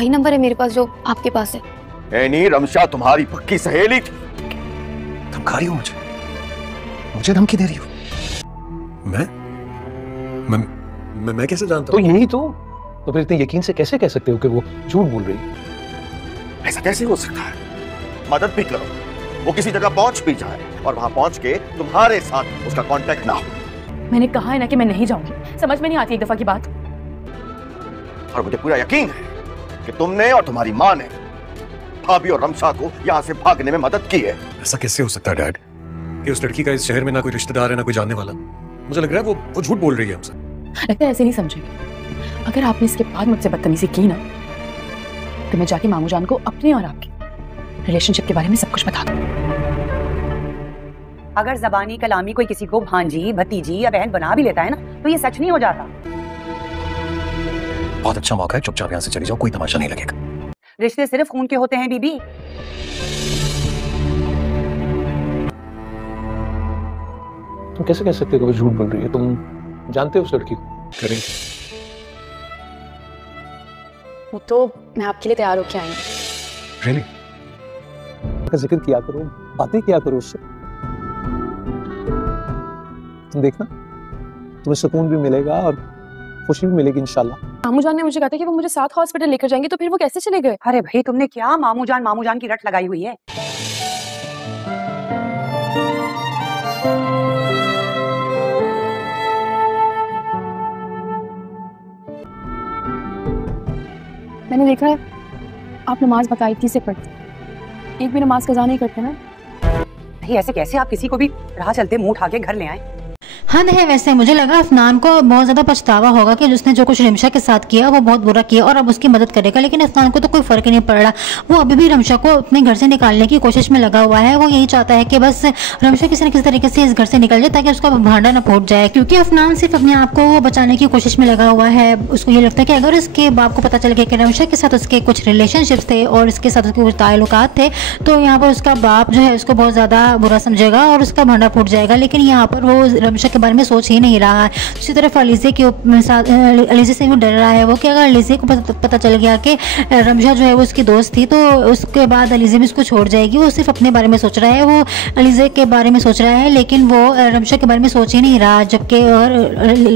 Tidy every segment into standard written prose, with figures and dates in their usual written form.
वही नंबर है मेरे पास जो आपके पास है। नहीं, रमशा तुम्हारी पक्की सहेली थी। धमका रही हो मुझे धमकी दे रही हो? मैं कैसे जानता हूँ? तो यही तो फिर इतने यकीन से कैसे कह सकते हो कि वो झूठ बोल रही है? ऐसा कैसे हो सकता है? मदद भी करो, वो किसी जगह पहुंच भी जाए और वहां पहुंच के तुम्हारे साथ उसका कांटेक्ट ना हो। मैंने कहा है ना कि मैं नहीं जाऊंगी। समझ में नहीं आती एक दफा की बात। और मुझे पूरा यकीन है कि तुमने और तुम्हारी माँ ने भाभी और रमशा को यहाँ से भागने में मदद की है। ऐसा कैसे हो सकता है डैड कि उस लड़की का इस शहर में ना कोई रिश्तेदार है ना कोई जानने वाला? मुझे लग रहा है वो झूठ बोल रही है हमसे। लगता है ऐसे नहीं समझेंगे। अगर आपने इसके बाद मुझसे बदतमीजी की ना तो मैं जाके मामू जान को अपने और आपके रिलेशनशिप के बारे में सब कुछ बता दूं। अगर जबानी कलामी कोई किसी को भांजी भतीजी या बहन बना भी लेता है ना तो ये सच नहीं हो जाता। बहुत अच्छा मौका है, चुपचाप यहाँ से चली जाओ, कोई तमाशा नहीं लगेगा। रिश्ते सिर्फ खून के होते हैं बीबी। तुम कैसे कह सकते हो कि वो झूठ बोल रही है? तुम जानते हो उस लड़की को? करेंगे वो तो मैं आपके लिए तैयार होके आई हूँ। रियली? का जिक्र किया करो, बातें किया करो उससे। तुम देखना तुम्हें सुकून भी मिलेगा और खुशी भी मिलेगी इंशाल्लाह। मामू जान ने मुझे कहा था कि वो मुझे साथ हॉस्पिटल लेकर जाएंगे, तो फिर वो कैसे चले गए? अरे भाई तुमने क्या मामू जान की रट लगाई हुई है। मैंने देखा है आप नमाज बाकायदगी से पढ़ते, एक भी नमाज कज़ा नहीं करते ना। भाई ऐसे कैसे आप किसी को भी राह चलते मुंह उठा के घर ले आए? हद है। वैसे मुझे लगा अफनान को बहुत ज्यादा पछतावा होगा कि उसने जो कुछ रिमशा के साथ किया वो बहुत बुरा किया और अब उसकी मदद करेगा, लेकिन अफनान को तो कोई फर्क नहीं पड़ रहा। वो अभी भी रमशा को अपने घर से निकालने की कोशिश में लगा हुआ है। वो यही चाहता है कि बस रमशा किसी न किसी तरीके से इस घर से निकल जाए ताकि उसका भांडा न फूट जाए, क्योंकि अफनान सिर्फ अपने आप को बचाने की कोशिश में लगा हुआ है। उसको ये लगता है कि अगर उसके बाप को पता चल गया कि रमशा के साथ उसके कुछ रिलेशनशिप्स थे और इसके साथ उसके कुछ ताल्लुकात थे तो यहाँ पर उसका बाप जो है उसको बहुत ज्यादा बुरा समझेगा और उसका भांडा फूट जाएगा। लेकिन यहाँ पर वो रमशा के बारे में सोच ही नहीं रहा है। दूसरी तरफ अलीज़े के साथ अलीज़े से भी डर रहा है वो कि अगर अलीज़े को पता चल गया कि रमशा जो है वो उसकी दोस्त थी तो उसके बाद अलीज़े भी उसको छोड़ जाएगी। वो सिर्फ अपने बारे में सोच रहा है, वो अलीज़े के बारे में सोच रहा है लेकिन वो रमशा के बारे में सोच ही नहीं रहा। जबकि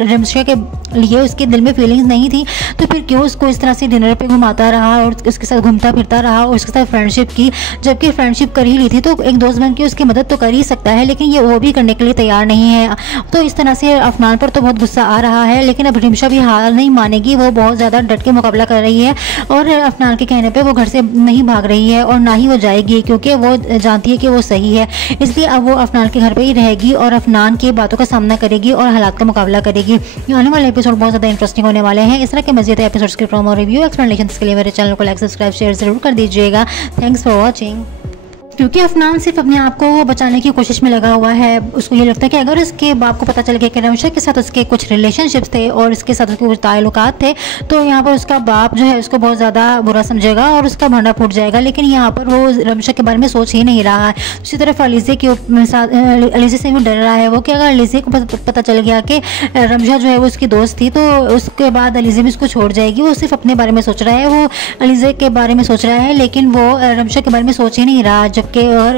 रमशा के लिए उसके दिल में फीलिंग्स नहीं थी तो फिर क्यों उसको इस तरह से डिनर पे घुमाता रहा और उसके साथ घूमता फिरता रहा और उसके साथ फ्रेंडशिप की, जबकि फ्रेंडशिप कर ही ली थी तो एक दोस्त बन के उसकी मदद तो कर ही सकता है, लेकिन ये वो भी करने के लिए तैयार नहीं है। तो इस तरह से अफनान पर तो बहुत गुस्सा आ रहा है, लेकिन अब रिमशा भी हार नहीं मानेगी। वो बहुत ज़्यादा डट के मुकाबला कर रही है और अफनान के कहने पे वो घर से नहीं भाग रही है और ना ही वो जाएगी, क्योंकि वो जानती है कि वो सही है। इसलिए अब वो अफनान के घर पे ही रहेगी और अफनान की बातों का सामना करेगी और हालात का मुकाबला करेगी। आने वाले एपिसोड बहुत ज़्यादा इंटरेस्टिंग होने वाले हैं। इस तरह के मज़ीद एपिसोड्स के प्रोमो रिव्यू एक्सप्लेनेशन के लिए मेरे चैनल को लाइक सब्सक्राइब शेयर जरूर कर दीजिएगा। Thanks for watching. क्योंकि अफनान सिर्फ अपने आप को बचाने की कोशिश में लगा हुआ है। उसको ये लगता है कि अगर उसके बाप को पता चल गया कि रमशा के साथ उसके कुछ रिलेशनशिप्स थे और इसके साथ उसके कुछ ताल्लुकात थे तो यहाँ पर उसका बाप जो है उसको बहुत ज़्यादा बुरा समझेगा और उसका भांडा फूट जाएगा। लेकिन यहाँ पर वो रमशा के बारे में सोच ही नहीं रहा है। दूसरी तरफ अलीज़े के साथ अलीज़े से भी डर रहा है वो कि अगर अलीज़े को पता चल गया कि रमशा जो है वो उसकी दोस्त थी तो उसके बाद अलीज़े भी उसको छोड़ जाएगी। वो सिर्फ अपने बारे में सोच रहा है, वो अलीज़े के बारे में सोच रहा है लेकिन वो रमशा के बारे में सोच ही नहीं रहा। और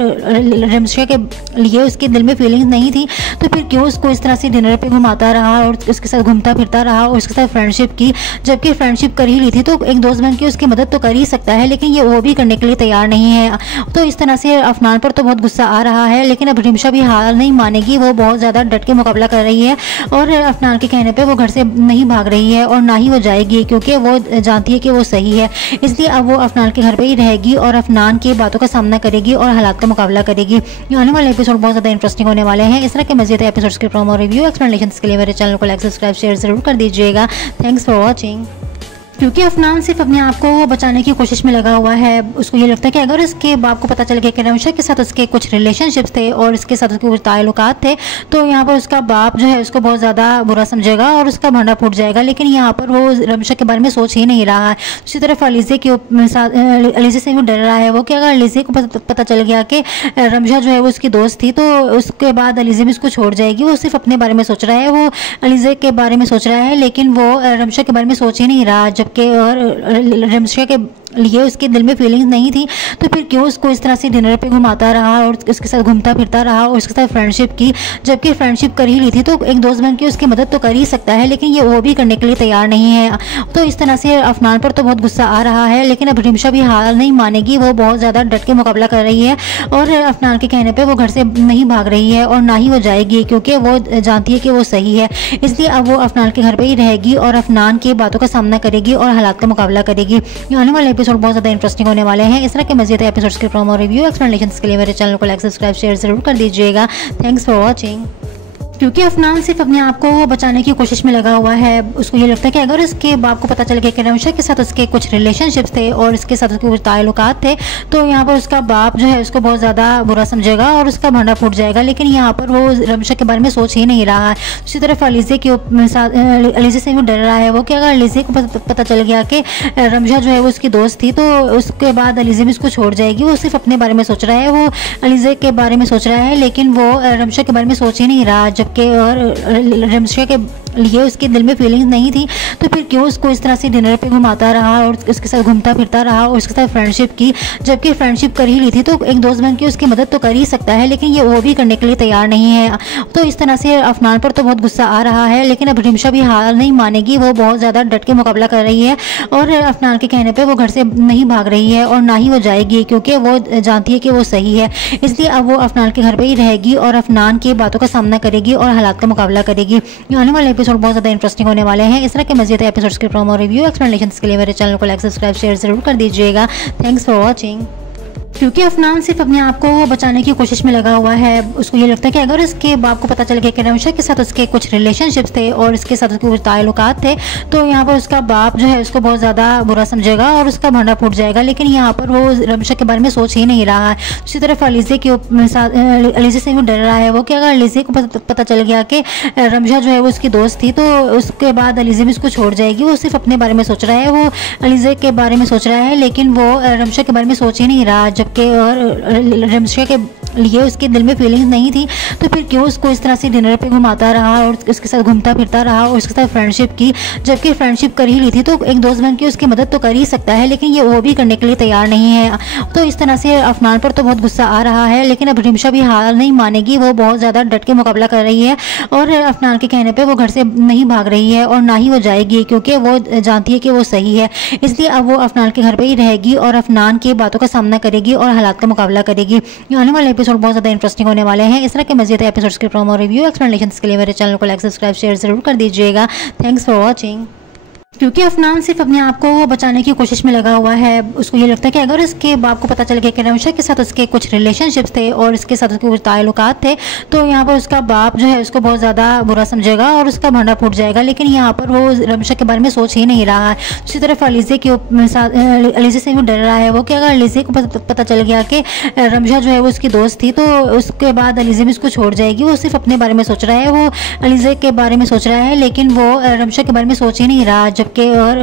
रमशा के लिए उसके दिल में फीलिंग्स नहीं थी तो फिर क्यों उसको इस तरह से डिनर पे घुमाता रहा और उसके साथ घूमता फिरता रहा और उसके साथ फ्रेंडशिप की, जबकि फ्रेंडशिप कर ही ली थी तो एक दोस्त बन के उसकी मदद तो कर ही सकता है, लेकिन ये वो भी करने के लिए तैयार नहीं है। तो इस तरह से अफनान पर तो बहुत गुस्सा आ रहा है, लेकिन अब रिमशा भी हार नहीं मानेगी। वो बहुत ज़्यादा डट के मुकाबला कर रही है और अफनान के कहने पर वो घर से नहीं भाग रही है और ना ही वो जाएगी, क्योंकि वो जानती है कि वो सही है। इसलिए अब वो अफनान के घर पर ही रहेगी और अफनान की बातों का सामना करेगी और हालात का मुकाबला करेगी। आने वाले एपिसोड बहुत ज़्यादा इंटरेस्टिंग होने वाले हैं। इस तरह के मज़ीद एपिसोड्स के प्रोमो रिव्यू एक्सप्लेनेशन के लिए मेरे चैनल को लाइक सब्सक्राइब शेयर जरूर कर दीजिएगा। Thanks for watching. क्योंकि अफनान सिर्फ अपने आप को बचाने की कोशिश में लगा हुआ है। उसको ये लगता है कि अगर उसके बाप को पता चल गया कि रमशा के साथ उसके कुछ रिलेशनशिप्स थे और इसके साथ उसके कुछ ताल्लुकात थे तो यहाँ पर उसका बाप जो है उसको बहुत ज़्यादा बुरा समझेगा और उसका भांडा फूट जाएगा। लेकिन यहाँ पर वो रमशा के बारे में सोच ही नहीं रहा है। दूसरी तरफ अलीज़े के साथ अलीज़े से भी डर रहा है वो कि अगर अलीज़े को पता चल गया कि रमशा जो है वो उसकी दोस्त थी तो उसके बाद अलीज़े भी उसको छोड़ जाएगी। वो सिर्फ अपने बारे में सोच रहा है, वो अलीज़े के बारे में सोच रहा है लेकिन वो रमशा के बारे में सोच ही नहीं रहा। जबकि और रमशा के लिए उसके दिल में फीलिंग्स नहीं थी, तो फिर क्यों उसको इस तरह से डिनर पे घुमाता रहा और उसके साथ घूमता फिरता रहा और उसके साथ फ्रेंडशिप की, जबकि फ्रेंडशिप कर ही ली थी तो एक दोस्त बन के उसकी मदद तो कर ही सकता है, लेकिन ये वो भी करने के लिए तैयार नहीं है। तो इस तरह से अफनान पर तो बहुत गुस्सा आ रहा है, लेकिन अब रिमशा भी हार नहीं मानेगी, वो बहुत ज़्यादा डट के मुकाबला कर रही है और अफनान के कहने पर वो घर से नहीं भाग रही है और ना ही वो जाएगी, क्योंकि वो जानती है कि वो सही है। इसलिए अब वो अफनान के घर पर ही रहेगी और अफनान की बातों का सामना करेगी और हालात का मुकाबला करेगी। आने वाले एपिसोड बहुत ज़्यादा इंटरेस्टिंग होने वाले हैं। इस तरह के मज़ीद एपिसोड्स के प्रोमो रिव्यू एक्सप्लेनेशंस के लिए मेरे चैनल को लाइक सब्सक्राइब शेयर जरूर कर दीजिएगा। Thanks for watching. क्योंकि अफनान सिर्फ अपने आप को बचाने की कोशिश में लगा हुआ है, उसको ये लगता है कि अगर उसके बाप को पता चल गया कि रमशा के साथ उसके कुछ रिलेशनशिप्स थे और इसके साथ उसके कुछ ताल्लुकात थे, तो यहाँ पर उसका बाप जो है उसको बहुत ज़्यादा बुरा समझेगा और उसका भांडा फूट जाएगा। लेकिन यहाँ पर वो रमशा के बारे में सोच ही नहीं रहा है। दूसरी तरफ अलीज़े के साथ अलीज़े से वो डर रहा है वो कि अगर अलीज़े को पता चल गया कि रमशा जो है वो उसकी दोस्त थी, तो उसके बाद अलीज़े भी उसको छोड़ जाएगी। वो सिर्फ अपने बारे में सोच रहा है, वो अलीज़े के बारे में सोच रहा है, लेकिन वो रमशा के बारे में सोच ही नहीं रहा, जबकि और रमशा के लिए उसके दिल में फीलिंग्स नहीं थी, तो फिर क्यों उसको इस तरह से डिनर पे घुमाता रहा और उसके साथ घूमता फिरता रहा और उसके साथ फ्रेंडशिप की, जबकि फ्रेंडशिप कर ही ली थी तो एक दोस्त बन के उसकी मदद तो कर ही सकता है, लेकिन ये वो भी करने के लिए तैयार नहीं है। तो इस तरह से अफनान पर तो बहुत गुस्सा आ रहा है, लेकिन अब रिमशा भी हार नहीं मानेगी, वो बहुत ज़्यादा डट के मुकाबला कर रही है और अफनान के कहने पर वो घर से नहीं भाग रही है और ना ही वो जाएगी, क्योंकि वो जानती है कि वो सही है। इसलिए अब वो अफनान के घर पर ही रहेगी और अफनान की बातों का सामना करेगी और हालात का मुकाबला करेगी। आने वाले एपिसोड बहुत ज़्यादा इंटरेस्टिंग होने वाले हैं। इस तरह के मज़ीद एपिसोड्स के प्रोमो रिव्यू एक्सप्लेनेशंस के लिए मेरे चैनल को लाइक सब्सक्राइब शेयर जरूर कर दीजिएगा। Thanks for watching. क्योंकि अफनान सिर्फ अपने आप को बचाने की कोशिश में लगा हुआ है, उसको ये लगता है कि अगर उसके बाप को पता चल गया कि रमशा के साथ उसके कुछ रिलेशनशिप्स थे और इसके साथ उसके कुछ ताल्लुकात थे, तो यहाँ पर उसका बाप जो है उसको बहुत ज़्यादा बुरा समझेगा और उसका भांडा फूट जाएगा। लेकिन यहाँ पर वो रमशा के बारे में सोच ही नहीं रहा है। दूसरी तरफ अलीज़े के साथ अलीज़े से वो डर रहा है वो कि अगर अलीज़े को पता चल गया कि रमशा जो है वो उसकी दोस्त थी, तो उसके बाद अलीज़े भी उसको छोड़ जाएगी। वो सिर्फ अपने बारे में सोच रहा है, वो अलीज़े के बारे में सोच रहा है, लेकिन वो रमशा के बारे में सोच ही नहीं रहा, जबकि और रमशा के लिए उसके दिल में फीलिंग्स नहीं थी, तो फिर क्यों उसको इस तरह से डिनर पे घुमाता रहा और उसके साथ घूमता फिरता रहा और उसके साथ फ्रेंडशिप की, जबकि फ्रेंडशिप कर ही ली थी तो एक दोस्त बन के उसकी मदद तो कर ही सकता है, लेकिन ये वो भी करने के लिए तैयार नहीं है। तो इस तरह से अफनान पर तो बहुत गुस्सा आ रहा है, लेकिन अब रिमशा भी हार नहीं मानेगी, वो बहुत ज़्यादा डट के मुकाबला कर रही है और अफनान के कहने पर वो घर से नहीं भाग रही है और ना ही वो जाएगी, क्योंकि वो जानती है कि वो सही है। इसलिए अब वो अफनान के घर पर ही रहेगी और अफनान की बातों का सामना करेगी और हालात का मुकाबला करेगी। आने वाले एपिसोड बहुत ज़्यादा इंटरेस्टिंग होने वाले हैं। इस तरह के मज़ीद एपिसोड्स के प्रोमो रिव्यू एक्सप्लेनेशंस के लिए मेरे चैनल को लाइक सब्सक्राइब शेयर जरूर कर दीजिएगा। Thanks for watching. क्योंकि अफनान सिर्फ अपने आप को बचाने की कोशिश में लगा हुआ है, उसको ये लगता है कि अगर उसके बाप को पता चल गया कि रमशा के साथ उसके कुछ रिलेशनशिप्स थे और इसके साथ उसके कुछ ताल्लुकात थे, तो यहाँ पर उसका बाप जो है उसको बहुत ज़्यादा बुरा समझेगा और उसका भांडा फूट जाएगा। लेकिन यहाँ पर वो रमशा के बारे में सोच ही नहीं रहा है। दूसरी तरफ अलीज़े के साथ अलीज़े से वो डर रहा है वो कि अगर अलीज़े को पता चल गया कि रमशा जो है वो उसकी दोस्त थी, तो उसके बाद अलीज़े भी उसको छोड़ जाएगी। वो सिर्फ अपने बारे में सोच रहा है, वो अलीज़े के बारे में सोच रहा है, लेकिन वो रमशा के बारे में सोच ही नहीं रहा, जबकि और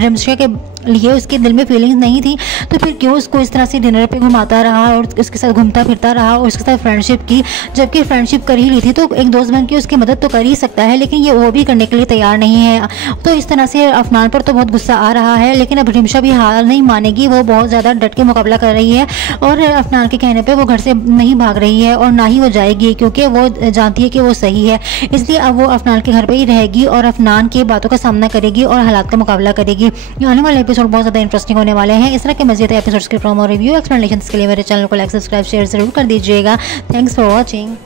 रमशा के लिए उसके दिल में फीलिंग्स नहीं थी, तो फिर क्यों उसको इस तरह से डिनर पे घुमाता रहा और उसके साथ घूमता फिरता रहा और उसके साथ फ्रेंडशिप की, जबकि फ्रेंडशिप कर ही ली थी तो एक दोस्त बन के उसकी मदद तो कर ही सकता है, लेकिन ये वो भी करने के लिए तैयार नहीं है। तो इस तरह से अफनान पर तो बहुत गुस्सा आ रहा है, लेकिन अब रिमशा भी हार नहीं मानेगी, वो बहुत ज़्यादा डट के मुकाबला कर रही है और अफनान के कहने पर वो घर से नहीं भाग रही है और ना ही वो जाएगी, क्योंकि वो जानती है कि वो सही है। इसलिए अब वो अफनान के घर पर ही रहेगी और अफनान की बातों का सामना करेगी और हालात का मुकाबला करेगी। आने वाले एपिसोड बहुत ज़्यादा इंटरेस्टिंग होने वाले हैं। इस तरह के मज़ीद एपिसोड्स के प्रोमो रिव्यू एक्सप्लेनेशंस के लिए मेरे चैनल को लाइक सब्सक्राइब शेयर जरूर कर दीजिएगा। Thanks for watching.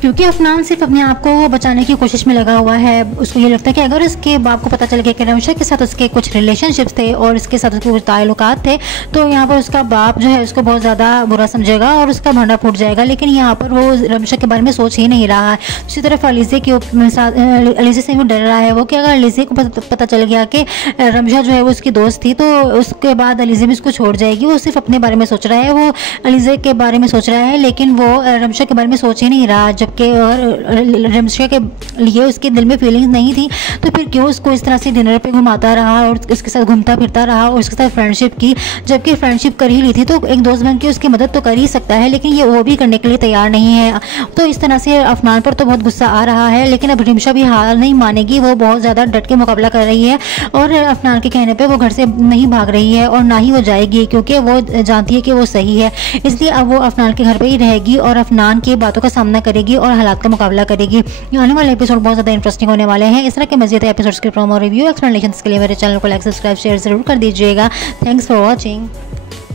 क्योंकि अफनान सिर्फ अपने आप को बचाने की कोशिश में लगा हुआ है, उसको ये लगता है कि अगर उसके बाप को पता चल गया कि रमशा के साथ उसके कुछ रिलेशनशिप्स थे और इसके साथ उसके कुछ ताल्लुकात थे, तो यहाँ पर उसका बाप जो है उसको बहुत ज़्यादा बुरा समझेगा और उसका भांडा फूट जाएगा। लेकिन यहाँ पर वो रमशा के बारे में सोच ही नहीं रहा है। दूसरी तरफ अलीज़े के साथ अलीज़े से वो डर रहा है वो कि अगर अलीज़े को पता चल गया कि रमशा जो है वो उसकी दोस्त थी, तो उसके बाद अलीज़े भी उसको छोड़ जाएगी। वो सिर्फ अपने बारे में सोच रहा है, वो अलीज़े के बारे में सोच रहा है, लेकिन वो रमशा के बारे में सोच ही नहीं रहा, जबकि रमशा के लिए उसके दिल में फीलिंग्स नहीं थी, तो फिर क्यों उसको इस तरह से डिनर पे घुमाता रहा और उसके साथ घूमता फिरता रहा और उसके साथ फ्रेंडशिप की, जबकि फ्रेंडशिप कर ही ली थी तो एक दोस्त बन के उसकी मदद तो कर ही सकता है, लेकिन ये वो भी करने के लिए तैयार नहीं है। तो इस तरह से अफनान पर तो बहुत गुस्सा आ रहा है, लेकिन अब रिमशा भी हार नहीं मानेगी, वो बहुत ज़्यादा डट के मुकाबला कर रही है और अफनान के कहने पे वो घर से नहीं भाग रही है और ना ही वो जाएगी, क्योंकि वो जानती है कि वो सही है। इसलिए अब वो अफनान के घर पे ही रहेगी और अफनान की बातों का सामना करेगी और हालात का मुकाबला करेगी। आने वाले एपिसोड बहुत ज़्यादा इंटरेस्टिंग होने वाले हैं। इस तरह के मज़ीद एपिसोड्स के प्रोमो रिव्यू एक्सप्लेनेशन के लिए मेरे चैनल को लाइक सब्सक्राइब शेयर जरूर कर दीजिएगा। Thanks for watching.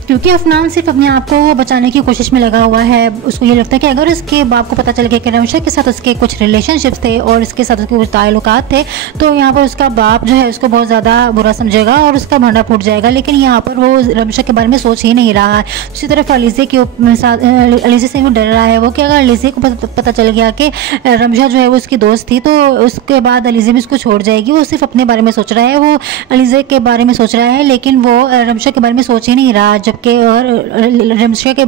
क्योंकि अफनान सिर्फ अपने आप को बचाने की कोशिश में लगा हुआ है। उसको ये लगता है कि अगर उसके बाप को पता चल गया कि रमशा के साथ उसके कुछ रिलेशनशिप्स थे और इसके साथ उसके कुछ ताल्लुकात थे, तो यहाँ पर उसका बाप जो है उसको बहुत ज़्यादा बुरा समझेगा और उसका भांडा फूट जाएगा। लेकिन यहाँ पर वो रमशा के बारे में सोच ही नहीं रहा है। दूसरी तरफ अलीज़े के साथ अलीज़े से वो डर रहा है वो कि अगर अलीज़े को पता चल गया कि रमशा जो है वो उसकी दोस्त थी, तो उसके बाद अलीज़े भी उसको छोड़ जाएगी। वो सिर्फ अपने बारे में सोच रहा है, वो अलीज़े के बारे में सोच रहा है, लेकिन वो रमशा के बारे में सोच ही नहीं रहा, जबकि रमशा के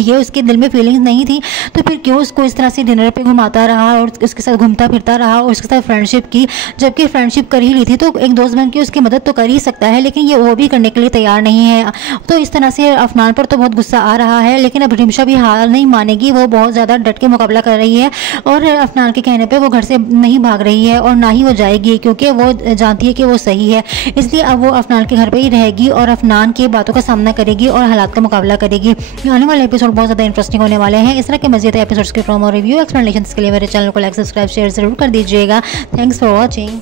लिए उसके दिल में फीलिंग्स नहीं थी, तो फिर क्यों उसको इस तरह से डिनर पे घुमाता रहा और उसके साथ घूमता फिरता रहा और उसके साथ फ्रेंडशिप की, जबकि फ्रेंडशिप कर ही ली थी तो एक दोस्त बन के उसकी मदद तो कर ही सकता है, लेकिन ये वो भी करने के लिए तैयार नहीं है। तो इस तरह से अफनान पर तो बहुत गुस्सा आ रहा है, लेकिन अब रिमशा भी हार नहीं मानेगी, वो बहुत ज़्यादा डट के मुकाबला कर रही है और अफनान के कहने पर वो घर से नहीं भाग रही है और ना ही वो जाएगी, क्योंकि वो जानती है कि वो सही है। इसलिए अब वो अफनान के घर पर ही रहेगी और अफनान की बातों का सामना करेगी और हालात का मुकाबला करेगी। आने वाले एपिसोड बहुत ज़्यादा इंटरेस्टिंग होने वाले हैं। इस तरह के मज़ीद एपिसोड्स के प्रोमो रिव्यू एक्सप्लेनेशन के लिए मेरे चैनल को लाइक सब्सक्राइब शेयर जरूर कर दीजिएगा। Thanks for watching.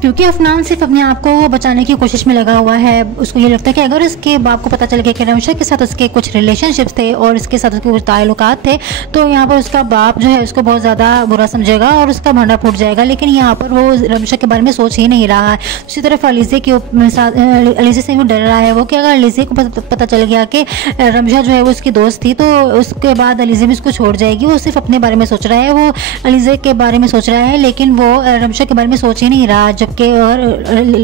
क्योंकि अफनान सिर्फ अपने आप को बचाने की कोशिश में लगा हुआ है। उसको ये लगता है कि अगर उसके बाप को पता चल गया कि रमशा के साथ उसके कुछ रिलेशनशिप्स थे और इसके साथ उसके कुछ ताल्लुकात थे, तो यहाँ पर उसका बाप जो है उसको बहुत ज़्यादा बुरा समझेगा और उसका भांडा फूट जाएगा। लेकिन यहाँ पर वो रमशा के बारे में सोच ही नहीं रहा है। दूसरी तरफ अलीज़े के साथ अलीज़े से वो डर रहा है वो कि अगर अलीज़े को पता चल गया कि रमशा जो है वो उसकी दोस्त थी, तो उसके बाद अलीज़े भी उसको छोड़ जाएगी। वो सिर्फ अपने बारे में सोच रहा है, वो अलीज़े के बारे में सोच रहा है, लेकिन वो रमशा के बारे में सोच ही नहीं रहा, जबकि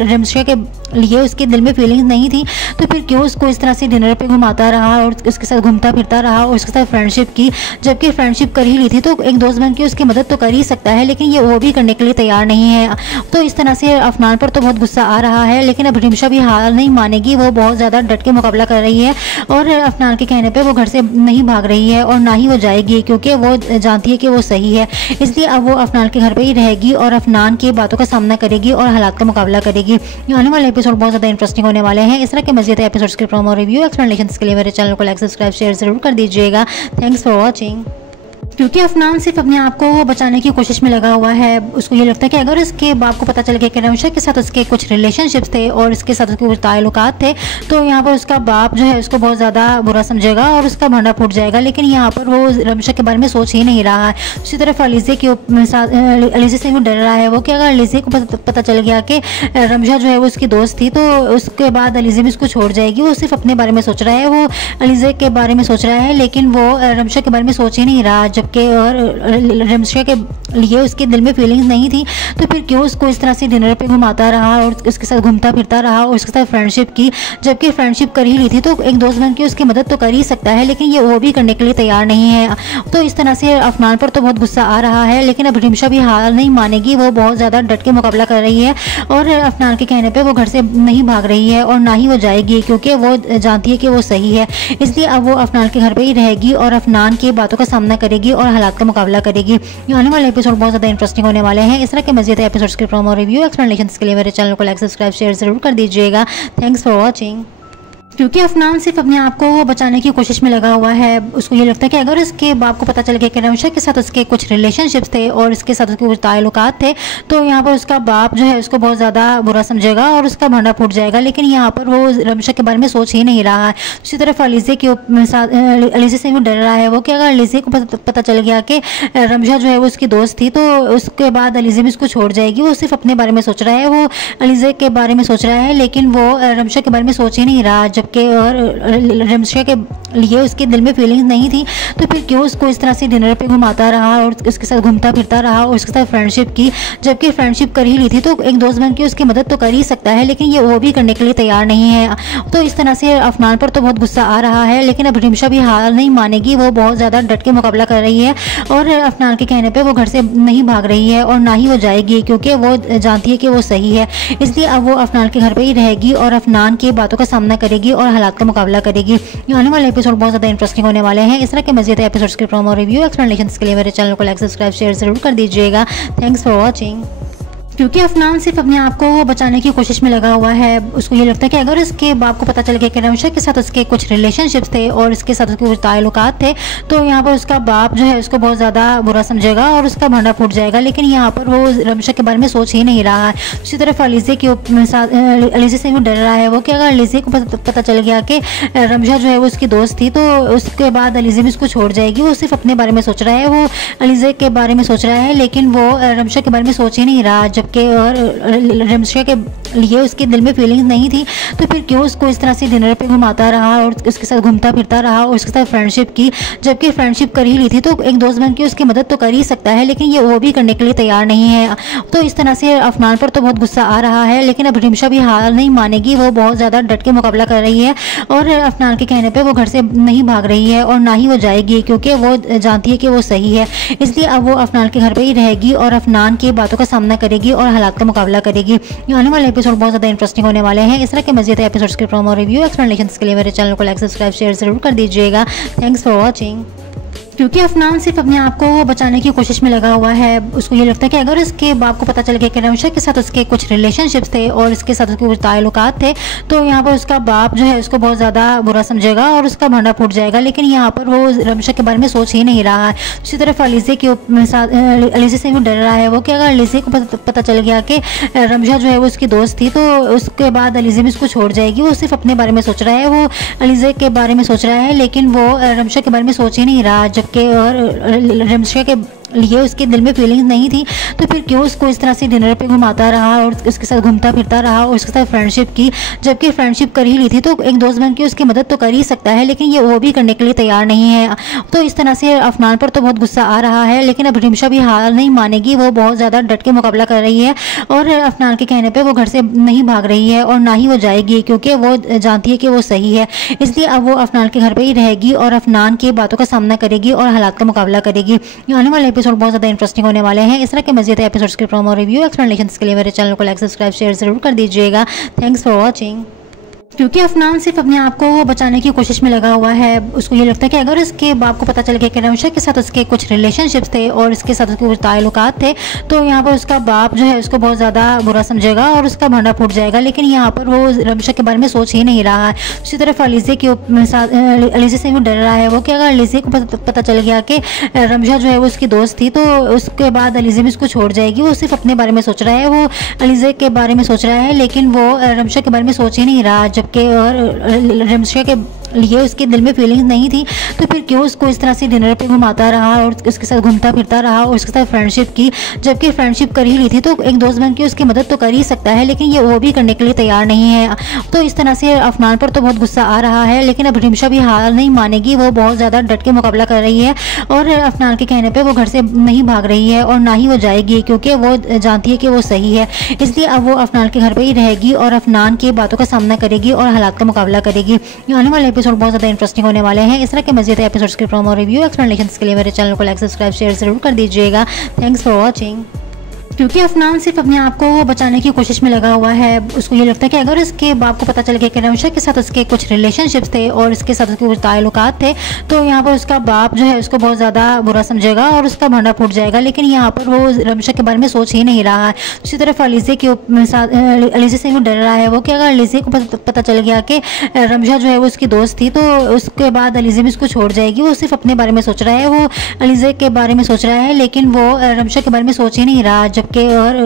रमशा के लिए उसके दिल में फीलिंग्स नहीं थी, तो फिर क्यों उसको इस तरह से डिनर पे घुमाता रहा और उसके साथ घूमता फिरता रहा और उसके साथ फ्रेंडशिप की, जबकि फ्रेंडशिप कर ही ली थी तो एक दोस्त बन के उसकी मदद तो कर ही सकता है, लेकिन ये वो भी करने के लिए तैयार नहीं है। तो इस तरह से अफनान पर तो बहुत गुस्सा आ रहा है, लेकिन अब रिमशा भी हार नहीं मानेगी, वो बहुत ज़्यादा डट के मुकाबला कर रही है और अफनान के कहने पर वो घर से नहीं भाग रही है और ना ही वो जाएगी, क्योंकि वो जानती है कि वो सही है। इसलिए अब वो अफनान के घर पर ही रहेगी और अफनान की बातों का सामना करेगी और हालात का मुकाबला करेगी। आने वाले एपिसोड बहुत ज़्यादा इंटरेस्टिंग होने वाले हैं। इस तरह के मज़ीद एपिसोड्स के प्रोमो रिव्यू एक्सप्लेनेशन के लिए मेरे चैनल को लाइक सब्सक्राइब शेयर जरूर कर दीजिएगा। Thanks for watching. क्योंकि अफनान सिर्फ अपने आप को बचाने की कोशिश में लगा हुआ है। उसको ये लगता है कि अगर उसके बाप को पता चल गया कि रमशा के साथ उसके कुछ रिलेशनशिप्स थे और इसके साथ उसके कुछ ताल्लुकात थे, तो यहाँ पर उसका बाप जो है उसको बहुत ज़्यादा बुरा समझेगा और उसका भांडा फूट जाएगा। लेकिन यहाँ पर वो रमशा के बारे में सोच ही नहीं रहा है। दूसरी तरफ अलीज़े के साथ अलीज़े से वो डर रहा है वो कि अगर अलीज़े को पता चल गया कि रमशा जो है वो उसकी दोस्त थी, तो उसके बाद अलीज़े भी उसको छोड़ जाएगी। वो सिर्फ अपने बारे में सोच रहा है, वो अलीज़े के बारे में सोच रहा है, लेकिन वो रमशा के बारे में सोच ही नहीं रहा, जबकि रमशा के लिए उसके दिल में फीलिंग्स नहीं थी, तो फिर क्यों उसको इस तरह से डिनर पे घुमाता रहा और उसके साथ घूमता फिरता रहा और उसके साथ फ्रेंडशिप की, जबकि फ्रेंडशिप कर ही ली थी तो एक दोस्त बन के उसकी मदद तो कर ही सकता है, लेकिन ये वो भी करने के लिए तैयार नहीं है। तो इस तरह से अफनान पर तो बहुत गुस्सा आ रहा है, लेकिन अब रिमशा भी हार नहीं मानेगी, वो बहुत ज़्यादा डट के मुकाबला कर रही है और अफनान के कहने पर वो घर से नहीं भाग रही है और ना ही वो जाएगी, क्योंकि वो जानती है कि वो सही है। इसलिए अब वो अफनान के घर पर ही रहेगी और अफनान की बातों का सामना करेगी और हालात का मुकाबला करेगी। आने वाले एपिसोड बहुत ज़्यादा इंटरेस्टिंग होने वाले हैं। इस तरह के मज़ीद एपिसोड्स के प्रोमो रिव्यू एक्सप्लेनेशन के लिए मेरे चैनल को लाइक सब्सक्राइब शेयर जरूर कर दीजिएगा। Thanks for watching. क्योंकि अफनान सिर्फ अपने आप को बचाने की कोशिश में लगा हुआ है। उसको ये लगता है कि अगर उसके बाप को पता चल गया कि रमशा के साथ उसके कुछ रिलेशनशिप्स थे और इसके साथ उसके कुछ ताल्लुकात थे, तो यहाँ पर उसका बाप जो है उसको बहुत ज़्यादा बुरा समझेगा और उसका भांडा फूट जाएगा। लेकिन यहाँ पर वो रमशा के बारे में सोच ही नहीं रहा है। दूसरी तरफ अलीज़े के साथ अलीज़े से वो डर रहा है वो कि अगर अलीज़े को पता चल गया कि रमशा जो है वो उसकी दोस्त थी, तो उसके बाद अलीज़े भी उसको छोड़ जाएगी। वो सिर्फ अपने बारे में सोच रहा है, वो अलीज़े के बारे में सोच रहा है, लेकिन वो रमशा के बारे में सोच ही नहीं रहा, जबकि रमशा के लिए उसके दिल में फीलिंग्स नहीं थी, तो फिर क्यों उसको इस तरह से डिनर पे घुमाता रहा और उसके साथ घूमता फिरता रहा और उसके साथ फ्रेंडशिप की, जबकि फ्रेंडशिप कर ही ली थी तो एक दोस्त बन के उसकी मदद तो कर ही सकता है, लेकिन ये वो भी करने के लिए तैयार नहीं है। तो इस तरह से अफनान पर तो बहुत गुस्सा आ रहा है, लेकिन अब रिमशा भी हार नहीं मानेगी, वो बहुत ज़्यादा डट के मुकाबला कर रही है और अफनान के कहने पर वो घर से नहीं भाग रही है और ना ही वो जाएगी, क्योंकि वो जानती है कि वो सही है। इसलिए अब वो अफनान के घर पर ही रहेगी और अफनान की बातों का सामना करेगी और हालात का मुकाबला करेगी। आने वाले एपिसोड बहुत ज़्यादा इंटरेस्टिंग होने वाले हैं। इस तरह के मज़ीद एपिसोड्स के प्रोमो रिव्यू एक्सप्लेनेशंस के लिए मेरे चैनल को लाइक सब्सक्राइब शेयर जरूर कर दीजिएगा। Thanks for watching. क्योंकि अफनान सिर्फ अपने आप को बचाने की कोशिश में लगा हुआ है, उसको ये लगता है कि अगर उसके बाप को पता चल गया कि रमशा के साथ उसके कुछ रिलेशनशिप्स थे और इसके साथ उसके कुछ ताल्लुकात थे, तो यहाँ पर उसका बाप जो है उसको बहुत ज़्यादा बुरा समझेगा और उसका भांडा फूट जाएगा। लेकिन यहाँ पर वो रमशा के बारे में सोच ही नहीं रहा है। दूसरी तरफ अलीज़े के साथ अलीज़े से वो डर रहा है वो कि अगर अलीज़े को पता चल गया कि रमशा जो है वो उसकी दोस्त थी, तो उसके बाद अलीज़े भी उसको छोड़ जाएगी। वो सिर्फ अपने बारे में सोच रहा है, वो अलीज़े के बारे में सोच रहा है, लेकिन वो रमशा के बारे में सोच ही नहीं रहा, जबकि और रमशा के लिए उसके दिल में फीलिंग्स नहीं थी, तो फिर क्यों उसको इस तरह से डिनर पे घुमाता रहा और उसके साथ घूमता फिरता रहा और उसके साथ फ्रेंडशिप की, जबकि फ्रेंडशिप कर ही ली थी तो एक दोस्त बन के उसकी मदद तो कर ही सकता है, लेकिन ये वो भी करने के लिए तैयार नहीं है। तो इस तरह से अफनान पर तो बहुत गुस्सा आ रहा है, लेकिन अब रिमशा भी हार नहीं मानेगी, वो बहुत ज़्यादा डट के मुकाबला कर रही है और अफनान के कहने पर वो घर से नहीं भाग रही है और ना ही वो जाएगी, क्योंकि वो जानती है कि वो सही है। इसलिए अब वो अफनान के घर पर ही रहेगी और अफनान की बातों का सामना करेगी और हालात का मुकाबला करेगी। आने वाले एपिसोड बहुत ज़्यादा इंटरेस्टिंग होने वाले हैं। इस तरह के मज़ीद एपिसोड्स के प्रोमो रिव्यू एक्सप्लेनेशंस के लिए मेरे चैनल को लाइक सब्सक्राइब शेयर जरूर कर दीजिएगा। Thanks for watching. क्योंकि अफनान सिर्फ अपने आप को बचाने की कोशिश में लगा हुआ है, उसको ये लगता है कि अगर उसके बाप को पता चल गया कि रमशा के साथ उसके कुछ रिलेशनशिप्स थे और इसके साथ उसके कुछ ताल्लुकात थे, तो यहाँ पर उसका बाप जो है उसको बहुत ज़्यादा बुरा समझेगा और उसका भांडा फूट जाएगा। लेकिन यहाँ पर वो रमशा के बारे में सोच ही नहीं रहा है। दूसरी तरफ अलीज़े के साथ अलीज़े से वो डर रहा है वो कि अगर अलीज़े को पता चल गया कि रमशा जो है वो उसकी दोस्त थी, तो उसके बाद अलीज़े भी उसको छोड़ जाएगी। वो सिर्फ अपने बारे में सोच रहा है, वो अलीज़े के बारे में सोच रहा है, लेकिन वो रमशा के बारे में सोच ही नहीं रहा, जबकि और रमशा के लिए उसके दिल में फीलिंग्स नहीं थी, तो फिर क्यों उसको इस तरह से डिनर पे घुमाता रहा और उसके साथ घूमता फिरता रहा और उसके साथ फ्रेंडशिप की, जबकि फ्रेंडशिप कर ही ली थी तो एक दोस्त बन के उसकी मदद तो कर ही सकता है, लेकिन ये वो भी करने के लिए तैयार नहीं है। तो इस तरह से अफनान पर तो बहुत गुस्सा आ रहा है, लेकिन अब रिमशा भी हार नहीं मानेगी, वो बहुत ज़्यादा डट के मुकाबला कर रही है और अफनान के कहने पर वो घर से नहीं भाग रही है और ना ही वो जाएगी, क्योंकि वो जानती है कि वो सही है। इसलिए अब वो अफनान के घर पर ही रहेगी और अफनान की बातों का सामना करेगी और हालात का मुकाबला करेगी। आने वाले एपिसोड बहुत ज़्यादा इंटरेस्टिंग होने वाले हैं। इस तरह के मज़ीद एपिसोड्स के प्रोमो रिव्यू एक्सप्लेनेशंस के लिए मेरे चैनल को लाइक सब्सक्राइब शेयर जरूर कर दीजिएगा। Thanks for watching. क्योंकि अफनान सिर्फ अपने आप को बचाने की कोशिश में लगा हुआ है, उसको ये लगता है कि अगर उसके बाप को पता चल गया कि रमशा के साथ उसके कुछ रिलेशनशिप्स थे और इसके साथ उसके कुछ ताल्लुकात थे, तो यहाँ पर उसका बाप जो है उसको बहुत ज़्यादा बुरा समझेगा और उसका भांडा फूट जाएगा। लेकिन यहाँ पर वो रमशा के बारे में सोच ही नहीं रहा है। दूसरी तरफ अलीज़े के साथ अलीज़े से वो डर रहा है वो कि अगर अलीज़े को पता चल गया कि रमशा जो है वो उसकी दोस्त थी, तो उसके बाद अलीज़े भी उसको छोड़ जाएगी। वो सिर्फ अपने बारे में सोच रहा है, वो अलीज़े के बारे में सोच रहा है, लेकिन वो रमशा के बारे में सोच ही नहीं रहा, जबकि और रमशा के लिए उसके दिल में फीलिंग्स नहीं थी, तो फिर क्यों उसको इस तरह से डिनर पे घुमाता रहा और उसके साथ घूमता फिरता रहा और उसके साथ फ्रेंडशिप की, जबकि फ्रेंडशिप कर ही ली थी तो एक दोस्त बन के उसकी मदद तो कर ही सकता है, लेकिन ये वो भी करने के लिए तैयार नहीं है। तो इस तरह से अफनान पर तो बहुत गुस्सा आ रहा है, लेकिन अब रिमशा भी हार नहीं मानेगी, वो बहुत ज़्यादा डट के मुकाबला कर रही है और अफनान के कहने पर वो घर से नहीं भाग रही है और ना ही वो जाएगी, क्योंकि वो जानती है कि वो सही है। इसलिए अब वो अफनान के घर पर ही रहेगी और अफनान की बातों का सामना करेगी और हालात का मुकाबला करेगी। आने वाले एपिसोड बहुत ज़्यादा इंटरेस्टिंग होने वाले हैं। इस तरह के मज़ीद एपिसोड्स के प्रोमो रिव्यू एक्सप्लेनेशंस के लिए मेरे चैनल को लाइक सब्सक्राइब शेयर जरूर कर दीजिएगा। Thanks for watching. क्योंकि अफनान सिर्फ अपने आप को बचाने की कोशिश में लगा हुआ है, उसको ये लगता है कि अगर उसके बाप को पता चल गया कि रमशा के साथ उसके कुछ रिलेशनशिप्स थे और इसके साथ उसके कुछ ताल्लुकात थे, तो यहाँ पर उसका बाप जो है उसको बहुत ज़्यादा बुरा समझेगा और उसका भांडा फूट जाएगा। लेकिन यहाँ पर वो रमशा के बारे में सोच ही नहीं रहा है। दूसरी तरफ अलीज़े के साथ अलीज़े से वो डर रहा है वो कि अगर अलीज़े को पता चल गया कि रमशा जो है वो उसकी दोस्त थी, तो उसके बाद अलीज़े भी उसको छोड़ जाएगी। वो सिर्फ अपने बारे में सोच रहा है, वो अलीज़े के बारे में सोच रहा है, लेकिन वो रमशा के बारे में सोच ही नहीं रहा, जबकि और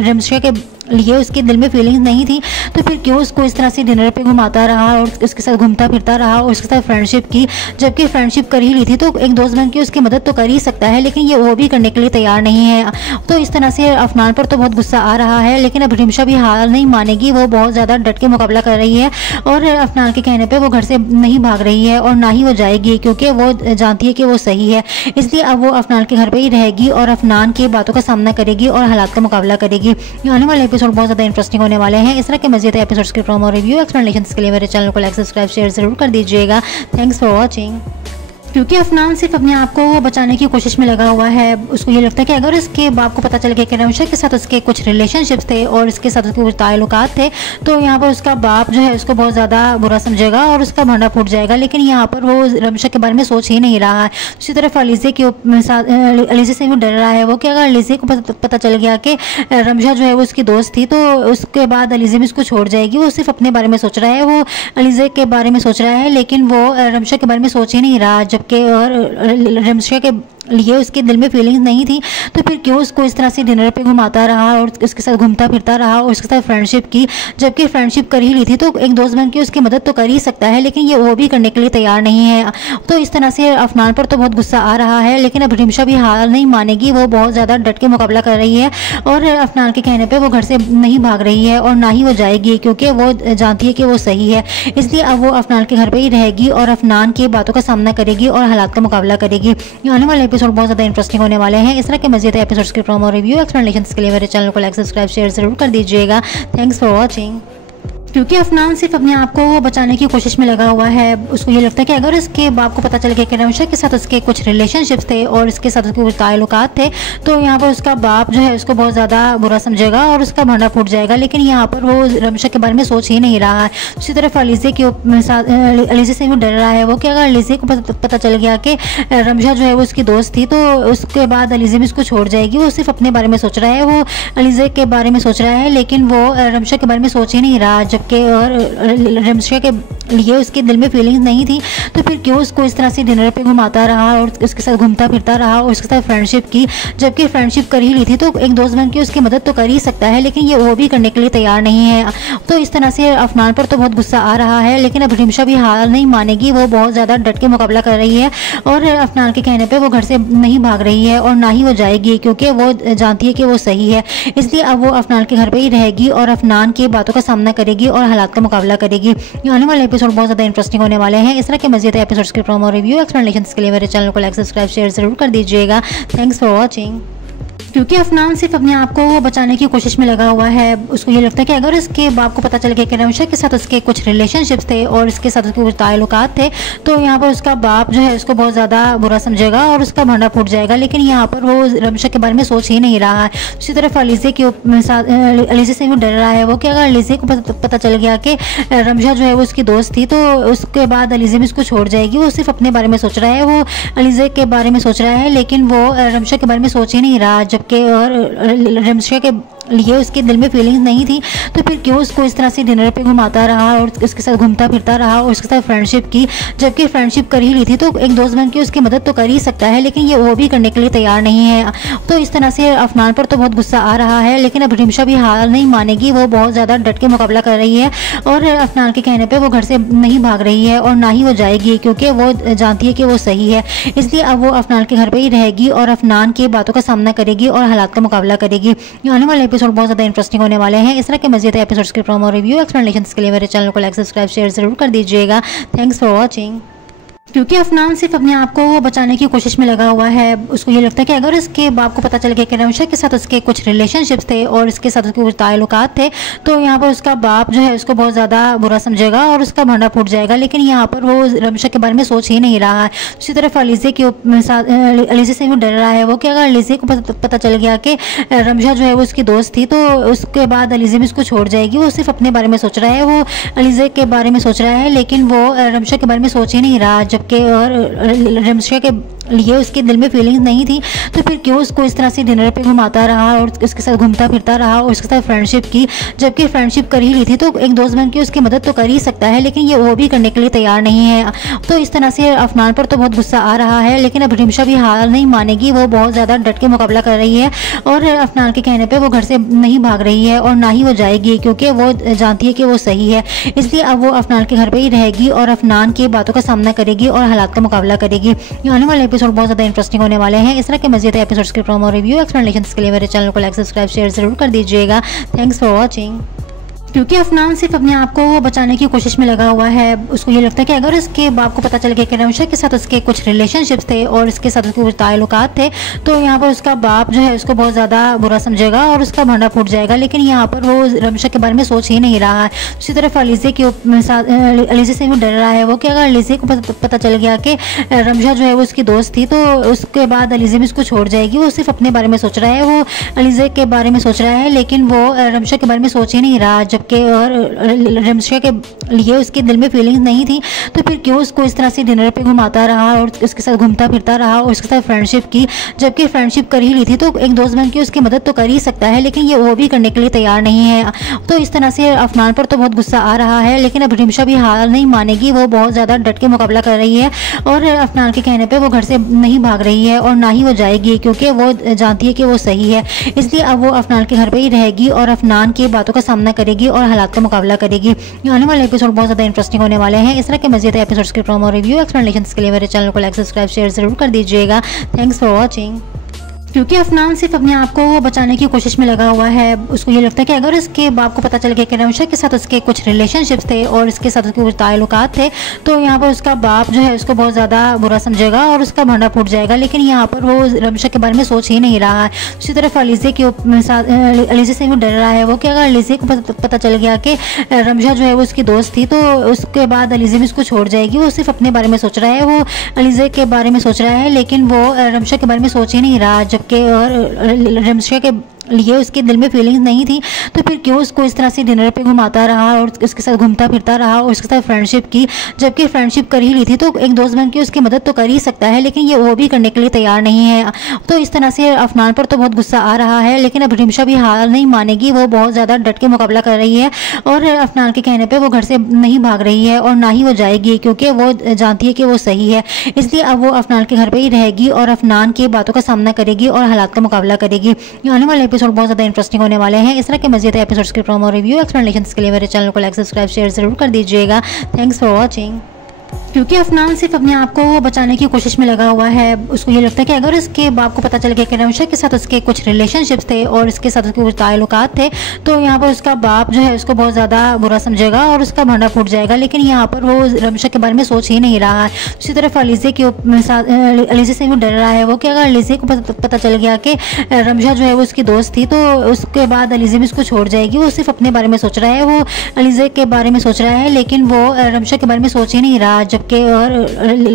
रमशा के लिए उसके दिल में फीलिंग्स नहीं थी, तो फिर क्यों उसको इस तरह से डिनर पे घुमाता रहा और उसके साथ घूमता फिरता रहा और उसके साथ फ्रेंडशिप की, जबकि फ्रेंडशिप कर ही ली थी तो एक दोस्त बन के उसकी मदद तो कर ही सकता है, लेकिन ये वो भी करने के लिए तैयार नहीं है। तो इस तरह से अफनान पर तो बहुत गुस्सा आ रहा है, लेकिन अब रिमशा भी हार नहीं मानेगी, वो बहुत ज़्यादा डट के मुकाबला कर रही है और अफनान के कहने पर वो घर से नहीं भाग रही है और ना ही वो जाएगी, क्योंकि वो जानती है कि वो सही है। इसलिए अब वो अफनान के घर पर ही रहेगी और अफनान की बातों का सामना करेगी और हालात का मुकाबला करेगी। आने वाले एपिसोड बहुत ज़्यादा इंटरेस्टिंग होने वाले हैं। इस तरह के मज़ीद एपिसोड्स के प्रोमो रिव्यू एक्सप्लेनेशंस के लिए मेरे चैनल को लाइक सब्सक्राइब शेयर जरूर कर दीजिएगा। Thanks for watching. क्योंकि अफनान सिर्फ अपने आप को बचाने की कोशिश में लगा हुआ है। उसको ये लगता है कि अगर उसके बाप को पता चल गया कि रमशा के साथ उसके कुछ रिलेशनशिप्स थे और इसके साथ उसके कुछ ताल्लुकात थे, तो यहाँ पर उसका बाप जो है उसको बहुत ज़्यादा बुरा समझेगा और उसका भांडा फूट जाएगा। लेकिन यहाँ पर वो रमशा के बारे में सोच ही नहीं रहा है। दूसरी तरफ अलीज़े के साथ अलीज़े से वो डर रहा है वो कि अगर अलीज़े को पता चल गया कि रमशा जो है वो उसकी दोस्त थी, तो उसके बाद अलीज़े भी उसको छोड़ जाएगी। वो सिर्फ अपने बारे में सोच रहा है, वो अलीज़े के बारे में सोच रहा है, लेकिन वो रमशा के बारे में सोच ही नहीं रहा, जबकि और रमशा के लिए उसके दिल में फीलिंग्स नहीं थी, तो फिर क्यों उसको इस तरह से डिनर पे घुमाता रहा और उसके साथ घूमता फिरता रहा और उसके साथ फ्रेंडशिप की, जबकि फ्रेंडशिप कर ही ली थी तो एक दोस्त बन के उसकी मदद तो कर ही सकता है, लेकिन ये वो भी करने के लिए तैयार नहीं है। तो इस तरह से अफनान पर तो बहुत गुस्सा आ रहा है, लेकिन अब रिमशा भी हार नहीं मानेगी, वो बहुत ज़्यादा डट के मुकाबला कर रही है और अफनान के कहने पर वो घर से नहीं भाग रही है और ना ही वो जाएगी, क्योंकि वो जानती है कि वो सही है। इसलिए अब वो अफनान के घर पर ही रहेगी और अफनान की बातों का सामना करेगी और हालात का मुकाबला करेगी। आने वाले एपिसोड बहुत ज़्यादा इंटरेस्टिंग होने वाले हैं। इस तरह के मज़ीद एपिसोड्स के प्रोमो रिव्यू एक्सप्लेनेशंस के लिए मेरे चैनल को लाइक सब्सक्राइब शेयर जरूर कर दीजिएगा। Thanks for watching. क्योंकि अफनान सिर्फ अपने आप को बचाने की कोशिश में लगा हुआ है। उसको ये लगता है कि अगर उसके बाप को पता चल गया कि रमशा के साथ उसके कुछ रिलेशनशिप्स थे और इसके साथ उसके कुछ ताल्लुकात थे, तो यहाँ पर उसका बाप जो है उसको बहुत ज़्यादा बुरा समझेगा और उसका भांडा फूट जाएगा। लेकिन यहाँ पर वो रमशा के बारे में सोच ही नहीं रहा है। दूसरी तरफ अलीज़े के साथ अलीज़े से वो डर रहा है वो कि अगर अलीज़े को पता चल गया कि रमशा जो है वो उसकी दोस्त थी, तो उसके बाद अलीज़े भी उसको छोड़ जाएगी। वो सिर्फ अपने बारे में सोच रहा है, वो अलीज़े के बारे में सोच रहा है, लेकिन वो रमशा के बारे में सोच ही नहीं रहा, जबकि और रमशा के लिए उसके दिल में फीलिंग्स नहीं थी, तो फिर क्यों उसको इस तरह से डिनर पे घुमाता रहा और उसके साथ घूमता फिरता रहा और उसके साथ फ्रेंडशिप की, जबकि फ्रेंडशिप कर ही ली थी तो एक दोस्त बन के उसकी मदद तो कर ही सकता है, लेकिन ये वो भी करने के लिए तैयार नहीं है। तो इस तरह से अफनान पर तो बहुत गुस्सा आ रहा है, लेकिन अब रिमशा भी हार नहीं मानेगी, वो बहुत ज़्यादा डट के मुकाबला कर रही है और अफनान के कहने पर वो घर से नहीं भाग रही है और ना ही वो जाएगी, क्योंकि वो जानती है कि वो सही है। इसलिए अब वो अफनान के घर पर ही रहेगी और अफनान की बातों का सामना करेगी और हालात का मुकाबला करेगी। आने वाले एपिसोड बहुत ज़्यादा इंटरेस्टिंग होने वाले हैं। इस तरह के मज़ीद एपिसोड्स के प्रोमो रिव्यू एक्सप्लेनेशंस के लिए मेरे चैनल को लाइक सब्सक्राइब शेयर जरूर कर दीजिएगा। Thanks for watching. क्योंकि अफनान सिर्फ अपने आप को बचाने की कोशिश में लगा हुआ है। उसको ये लगता है कि अगर उसके बाप को पता चल गया कि रमशा के साथ उसके कुछ रिलेशनशिप्स थे और इसके साथ उसके कुछ ताल्लुकात थे, तो यहाँ पर उसका बाप जो है उसको बहुत ज़्यादा बुरा समझेगा और उसका भांडा फूट जाएगा। लेकिन यहाँ पर वो रमशा के बारे में सोच ही नहीं रहा है। दूसरी तरफ अलीज़े के साथ अलीज़े से वो डर रहा है वो कि अगर अलीज़े को पता चल गया कि रमशा जो है वो उसकी दोस्त थी, तो उसके बाद अलीज़े भी उसको छोड़ जाएगी। वो सिर्फ अपने बारे में सोच रहा है, वो अलीज़े के बारे में सोच रहा है, लेकिन वो रमशा के बारे में सोच ही नहीं रहा, जबकि और रमशा के लिए उसके दिल में फीलिंग्स नहीं थी, तो फिर क्यों उसको इस तरह से डिनर पे घुमाता रहा और उसके साथ घूमता फिरता रहा और उसके साथ फ्रेंडशिप की, जबकि फ्रेंडशिप कर ही ली थी तो एक दोस्त बन के उसकी मदद तो कर ही सकता है, लेकिन ये वो भी करने के लिए तैयार नहीं है। तो इस तरह से अफनान पर तो बहुत गुस्सा आ रहा है, लेकिन अब रिमशा भी हार नहीं मानेगी, वो बहुत ज़्यादा डट के मुकाबला कर रही है और अफनान के कहने पर वो घर से नहीं भाग रही है और ना ही वो जाएगी, क्योंकि वो जानती है कि वो सही है। इसलिए अब वो अफनान के घर पर ही रहेगी और अफनान की बातों का सामना करेगी और हालात का मुकाबला करेगी। आने वाले एपिसोड बहुत ज़्यादा इंटरेस्टिंग होने वाले हैं। इस तरह के मज़ीद एपिसोड्स के प्रोमो रिव्यू एक्सप्लेनेशंस के लिए मेरे चैनल को लाइक सब्सक्राइब शेयर जरूर कर दीजिएगा। Thanks for watching. क्योंकि अफनान सिर्फ अपने आप को बचाने की कोशिश में लगा हुआ है। उसको ये लगता है कि अगर उसके बाप को पता चल गया कि रमशा के साथ उसके कुछ रिलेशनशिप्स थे और इसके साथ उसके कुछ ताल्लुकात थे, तो यहाँ पर उसका बाप जो है उसको बहुत ज़्यादा बुरा समझेगा और उसका भांडा फूट जाएगा। लेकिन यहाँ पर वो रमशा के बारे में सोच ही नहीं रहा है। दूसरी तरफ अलीज़े के साथ अलीज़े से वो डर रहा है वो कि अगर अलीज़े को पता चल गया कि रमशा जो है वो उसकी दोस्त थी, तो उसके बाद अलीज़े भी उसको छोड़ जाएगी। वो सिर्फ अपने बारे में सोच रहा है, वो अलीज़े के बारे में सोच रहा है, लेकिन वो रमशा के बारे में सोच ही नहीं रहा, जबकि और रमशा के लिए उसके दिल में फीलिंग्स नहीं थी, तो फिर क्यों उसको इस तरह से डिनर पे घुमाता रहा और उसके साथ घूमता फिरता रहा और उसके साथ फ्रेंडशिप की, जबकि फ्रेंडशिप कर ही ली थी तो एक दोस्त बन के उसकी मदद तो कर ही सकता है, लेकिन ये वो भी करने के लिए तैयार नहीं है। तो इस तरह से अफनान पर तो बहुत गुस्सा आ रहा है, लेकिन अब रिमशा भी हार नहीं मानेगी, वो बहुत ज़्यादा डट के मुकाबला कर रही है और अफनान के कहने पर वो घर से नहीं भाग रही है और ना ही वो जाएगी, क्योंकि वो जानती है कि वो सही है। इसलिए अब वो अफनान के घर पर ही रहेगी और अफनान की बातों का सामना करेगी और हालात का मुकाबला करेगी। आने वाले एपिसोड बहुत ज़्यादा इंटरेस्टिंग होने वाले हैं। इस तरह के मज़ीद एपिसोड्स के प्रोमो रिव्यू एक्सप्लेनेशंस के लिए मेरे चैनल को लाइक सब्सक्राइब शेयर जरूर कर दीजिएगा। Thanks for watching. क्योंकि अफनान सिर्फ अपने आप को बचाने की कोशिश में लगा हुआ है, उसको ये लगता है कि अगर उसके बाप को पता चल गया कि रमशा के साथ उसके कुछ रिलेशनशिप्स थे और इसके साथ उसके कुछ ताल्लुकात थे, तो यहाँ पर उसका बाप जो है उसको बहुत ज़्यादा बुरा समझेगा और उसका भांडा फूट जाएगा। लेकिन यहाँ पर वो रमशा के बारे में सोच ही नहीं रहा है। दूसरी तरफ अलीज़े के साथ अलीज़े से भी डर रहा है वो कि अगर अलीज़े को पता चल गया कि रमशा जो है वो उसकी दोस्त थी, तो उसके बाद अलीज़े भी उसको छोड़ जाएगी। वो सिर्फ अपने बारे में सोच रहा है, वो अलीज़े के बारे में सोच रहा है, लेकिन वो रमशा के बारे में सोच ही नहीं रहा, जबकि और रमशा के लिए उसके दिल में फीलिंग्स नहीं थी, तो फिर क्यों उसको इस तरह से डिनर पे घुमाता रहा और उसके साथ घूमता फिरता रहा और उसके साथ फ्रेंडशिप की, जबकि फ्रेंडशिप कर ही ली थी तो एक दोस्त बन के उसकी मदद तो कर ही सकता है, लेकिन ये वो भी करने के लिए तैयार नहीं है। तो इस तरह से अफनान पर तो बहुत गुस्सा आ रहा है, लेकिन अब रिमशा भी हार नहीं मानेगी, वो बहुत ज़्यादा डट के मुकाबला कर रही है और अफनान के कहने पर वो घर से नहीं भाग रही है और ना ही वो जाएगी, क्योंकि वो जानती है कि वो सही है। इसलिए अब वो अफनान के घर पर ही रहेगी और अफनान की बातों का सामना करेगी और हालात का मुकाबला करेगी। आने वाले एपिसोड बहुत ज़्यादा इंटरेस्टिंग होने वाले हैं। इस तरह के मज़ीद एपिसोड्स के प्रोमो रिव्यू एक्सप्लेनेशंस के लिए मेरे चैनल को लाइक सब्सक्राइब शेयर जरूर कर दीजिएगा। Thanks for watching. क्योंकि अफनान सिर्फ अपने आप को बचाने की कोशिश में लगा हुआ है, उसको ये लगता है कि अगर उसके बाप को पता चल गया कि रमशा के साथ उसके कुछ रिलेशनशिप्स थे और इसके साथ उसके कुछ ताल्लुकात थे, तो यहाँ पर उसका बाप जो है उसको बहुत ज़्यादा बुरा समझेगा और उसका भांडा फूट जाएगा। लेकिन यहाँ पर वो रमशा के बारे में सोच ही नहीं रहा है। दूसरी तरफ अलीज़े के साथ अलीज़े से भी डर रहा है वो कि अगर अलीज़े को पता चल गया कि रमशा जो है वो उसकी दोस्त थी, तो उसके बाद अलीज़े भी उसको छोड़ जाएगी। वो सिर्फ अपने बारे में सोच रहा है, वो अलीज़े के बारे में सोच रहा है, लेकिन वो रमशा के बारे में सोच ही नहीं रहा, जबकि और रमशा के लिए उसके दिल में फीलिंग्स नहीं थी, तो फिर क्यों उसको इस तरह से डिनर पे घुमाता रहा और उसके साथ घूमता फिरता रहा और उसके साथ फ्रेंडशिप की, जबकि फ्रेंडशिप कर ही ली थी तो एक दोस्त बन के उसकी मदद तो कर ही सकता है, लेकिन ये वो भी करने के लिए तैयार नहीं है। तो इस तरह से अफनान पर तो बहुत गुस्सा आ रहा है, लेकिन अब रिमशा भी हार नहीं मानेगी, वो बहुत ज़्यादा डट के मुकाबला कर रही है और अफनान के कहने पर वो घर से नहीं भाग रही है और ना ही वो जाएगी, क्योंकि वो जानती है कि वो सही है। इसलिए अब वो अफनान के घर पर ही रहेगी और अफनान की बातों का सामना करेगी और हालात का मुकाबला करेगी। आने वाले एपिसोड बहुत ज़्यादा इंटरेस्टिंग होने वाले हैं। इस तरह के मज़ीद एपिसोड्स के प्रोमो रिव्यू एक्सप्लेनेशंस के लिए मेरे चैनल को लाइक सब्सक्राइब शेयर जरूर कर दीजिएगा। Thanks for watching. क्योंकि अफनान सिर्फ अपने आप को बचाने की कोशिश में लगा हुआ है, उसको ये लगता है कि अगर उसके बाप को पता चल गया कि रमशा के साथ उसके कुछ रिलेशनशिप्स थे और इसके साथ उसके कुछ ताल्लुकात थे, तो यहाँ पर उसका बाप जो है उसको बहुत ज़्यादा बुरा समझेगा और उसका भांडा फूट जाएगा। लेकिन यहाँ पर वो रमशा के बारे में सोच ही नहीं रहा है। दूसरी तरफ अलीज़े के साथ अलीज़े से भी डर रहा है वो कि अगर अलीज़े को पता चल गया कि रमशा जो है वो उसकी दोस्त थी, तो उसके बाद अलीज़े भी उसको छोड़ जाएगी। वो सिर्फ अपने बारे में सोच रहा है, वो अलीज़े के बारे में सोच रहा है, लेकिन वो रमशा के बारे में सोच ही नहीं रहा, जबकि और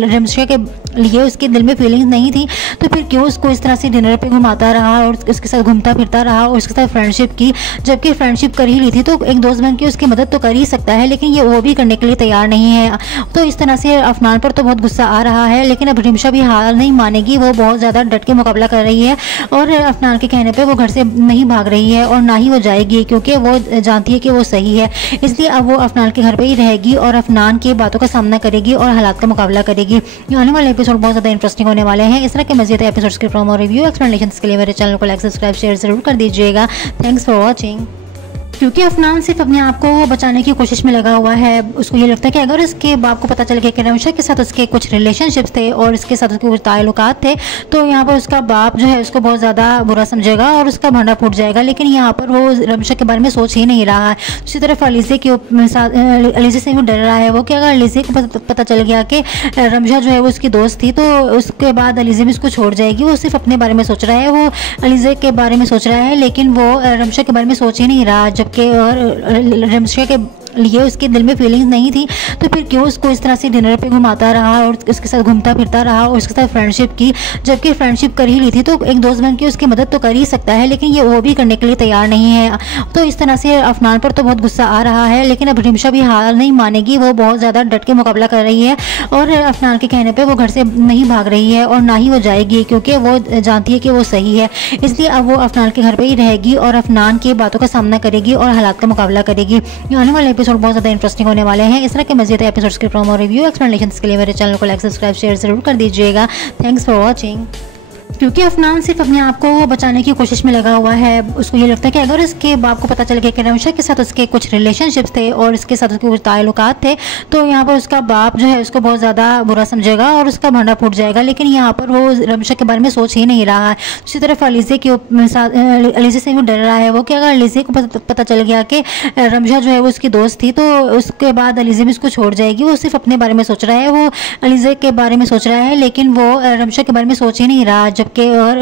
रमशा के लिए उसके दिल में फीलिंग्स नहीं थी, तो फिर क्यों उसको इस तरह से डिनर पे घुमाता रहा और उसके साथ घूमता फिरता रहा और उसके साथ फ्रेंडशिप की, जबकि फ्रेंडशिप कर ही ली थी तो एक दोस्त बन के उसकी मदद तो कर ही सकता है, लेकिन ये वो भी करने के लिए तैयार नहीं है। तो इस तरह से अफनान पर तो बहुत गुस्सा आ रहा है, लेकिन अब रिमशा भी हार नहीं मानेगी, वो बहुत ज़्यादा डट के मुकाबला कर रही है और अफनान के कहने पर वो घर से नहीं भाग रही है और ना ही वो जाएगी, क्योंकि वो जानती है कि वो सही है। इसलिए अब वो अफनान के घर पर ही रहेगी और अफनान की बातों का सामना करेगी और हालात का मुकाबला करेगी। आने वाले एपिसोड बहुत ज़्यादा इंटरेस्टिंग होने वाले हैं। इस तरह के मज़ीद एपिसोड्स के प्रोमो रिव्यू एक्सप्लेनेशंस के लिए मेरे चैनल को लाइक सब्सक्राइब शेयर जरूर कर दीजिएगा। Thanks for watching. क्योंकि अफनान सिर्फ अपने आप को बचाने की कोशिश में लगा हुआ है, उसको ये लगता है कि अगर उसके बाप को पता चल गया कि रमशा के साथ उसके कुछ रिलेशनशिप्स थे और इसके साथ उसके कुछ ताल्लुकात थे, तो यहाँ पर उसका बाप जो है उसको बहुत ज़्यादा बुरा समझेगा और उसका भांडा फूट जाएगा। लेकिन यहाँ पर वो रमशा के बारे में सोच ही नहीं रहा है। दूसरी तरफ अलीज़े के साथ अलीज़े से भी डर रहा है वो कि अगर अलीज़े को पता चल गया कि रमशा जो है वो उसकी दोस्त थी, तो उसके बाद अलीज़े भी उसको छोड़ जाएगी। वो सिर्फ अपने बारे में सोच रहा है, वो अलीज़े के बारे में सोच रहा है, लेकिन वो रमशा के बारे में सोच ही नहीं रहा, जबकि और रमशा के लिए उसके दिल में फीलिंग्स नहीं थी, तो फिर क्यों उसको इस तरह से डिनर पे घुमाता रहा और उसके साथ घूमता फिरता रहा और उसके साथ फ्रेंडशिप की, जबकि फ्रेंडशिप कर ही ली थी तो एक दोस्त बन के उसकी मदद तो कर ही सकता है, लेकिन ये वो भी करने के लिए तैयार नहीं है। तो इस तरह से अफनान पर तो बहुत गुस्सा आ रहा है, लेकिन अब रिमशा भी हार नहीं मानेगी, वो बहुत ज़्यादा डट के मुकाबला कर रही है और अफनान के कहने पे वो घर से नहीं भाग रही है और ना ही वो जाएगी, क्योंकि वो जानती है कि वो सही है। इसलिए अब वो अफनान के घर पे ही रहेगी और अफनान की बातों का सामना करेगी और हालात का मुकाबला करेगी। आने वाले एपिसोड बहुत ज़्यादा इंटरेस्टिंग होने वाले हैं। इस तरह के मज़ीद एपिसोड्स के प्रोमो रिव्यू एक्सप्लेनेशंस के लिए मेरे चैनल को लाइक सब्सक्राइब शेयर जरूर कर दीजिएगा। Thanks for watching. क्योंकि अफनान सिर्फ अपने आप को बचाने की कोशिश में लगा हुआ है। उसको ये लगता है कि अगर इसके बाप को पता चल गया कि रमशा के साथ उसके कुछ रिलेशनशिप्स थे और इसके साथ उसके कुछ ताल्लुकात थे, तो यहाँ पर उसका बाप जो है उसको बहुत ज़्यादा बुरा समझेगा और उसका भांडा फूट जाएगा। लेकिन यहाँ पर वो रमशा के बारे में सोच ही नहीं रहा है। दूसरी तरफ अलीज़े के साथ अलीज़े से भी डर रहा है वो कि अगर अलीज़े को पता चल गया कि रमशा जो है वो उसकी दोस्त थी, तो उसके बाद अलीज़े भी उसको छोड़ जाएगी। वो सिर्फ अपने बारे में सोच रहा है, वो अलीज़े के बारे में सोच रहा है, लेकिन वो रमशा के बारे में सोच ही नहीं रहा, जबकि और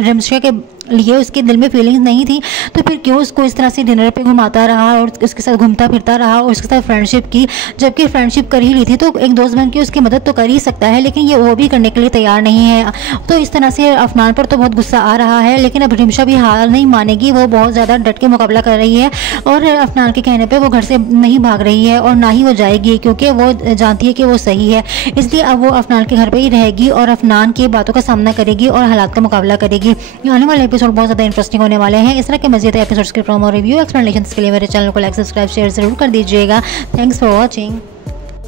रमशा के लिए उसके दिल में फीलिंग्स नहीं थी, तो फिर क्यों उसको इस तरह से डिनर पे घुमाता रहा और उसके साथ घूमता फिरता रहा और उसके साथ फ्रेंडशिप की, जबकि फ्रेंडशिप कर ही ली थी तो एक दोस्त बन के उसकी मदद तो कर ही सकता है, लेकिन ये वो भी करने के लिए तैयार नहीं है। तो इस तरह से अफनान पर तो बहुत गुस्सा आ रहा है, लेकिन अब रिमशा भी हार नहीं मानेगी, वो बहुत ज़्यादा डट के मुकाबला कर रही है और अफनान के कहने पर वो घर से नहीं भाग रही है और ना ही वो जाएगी, क्योंकि वो जानती है कि वो सही है। इसलिए अब वो अफनान के घर पर ही रहेगी और अफनान की बातों का सामना करेगी और हालात का मुकाबला करेगी। आने वाले एपिसोड बहुत ज़्यादा इंटरेस्टिंग होने वाले हैं। इस तरह के मज़ीद एपिसोड्स के प्रोमो रिव्यू एक्सप्लेनेशंस के लिए मेरे चैनल को लाइक सब्सक्राइब शेयर जरूर कर दीजिएगा। Thanks for watching.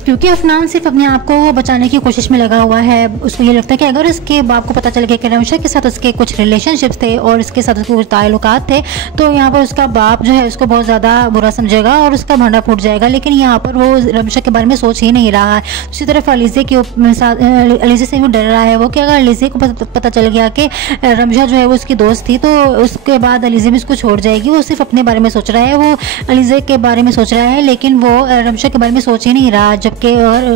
क्योंकि अफनान सिर्फ अपने आप को बचाने की कोशिश में लगा हुआ है। उसको ये लगता है कि अगर इसके बाप को पता चल गया कि रमशा के साथ उसके कुछ रिलेशनशिप्स थे और इसके साथ उसके कुछ ताल्लुकात थे, तो यहाँ पर उसका बाप जो है उसको बहुत ज़्यादा बुरा समझेगा और उसका भांडा फूट जाएगा। लेकिन यहाँ पर वो रमशा के बारे में सोच ही नहीं रहा है। दूसरी तरफ अलीज़े के साथ अलीज़े से भी डर रहा है वो कि अगर अलीज़े को पता चल गया कि रमशा जो है वो उसकी दोस्त थी, तो उसके बाद अलीज़े भी उसको छोड़ जाएगी। वो सिर्फ अपने बारे में सोच रहा है, वो अलीज़े के बारे में सोच रहा है, लेकिन वो रमशा के बारे में सोच ही नहीं रहा, जबकि और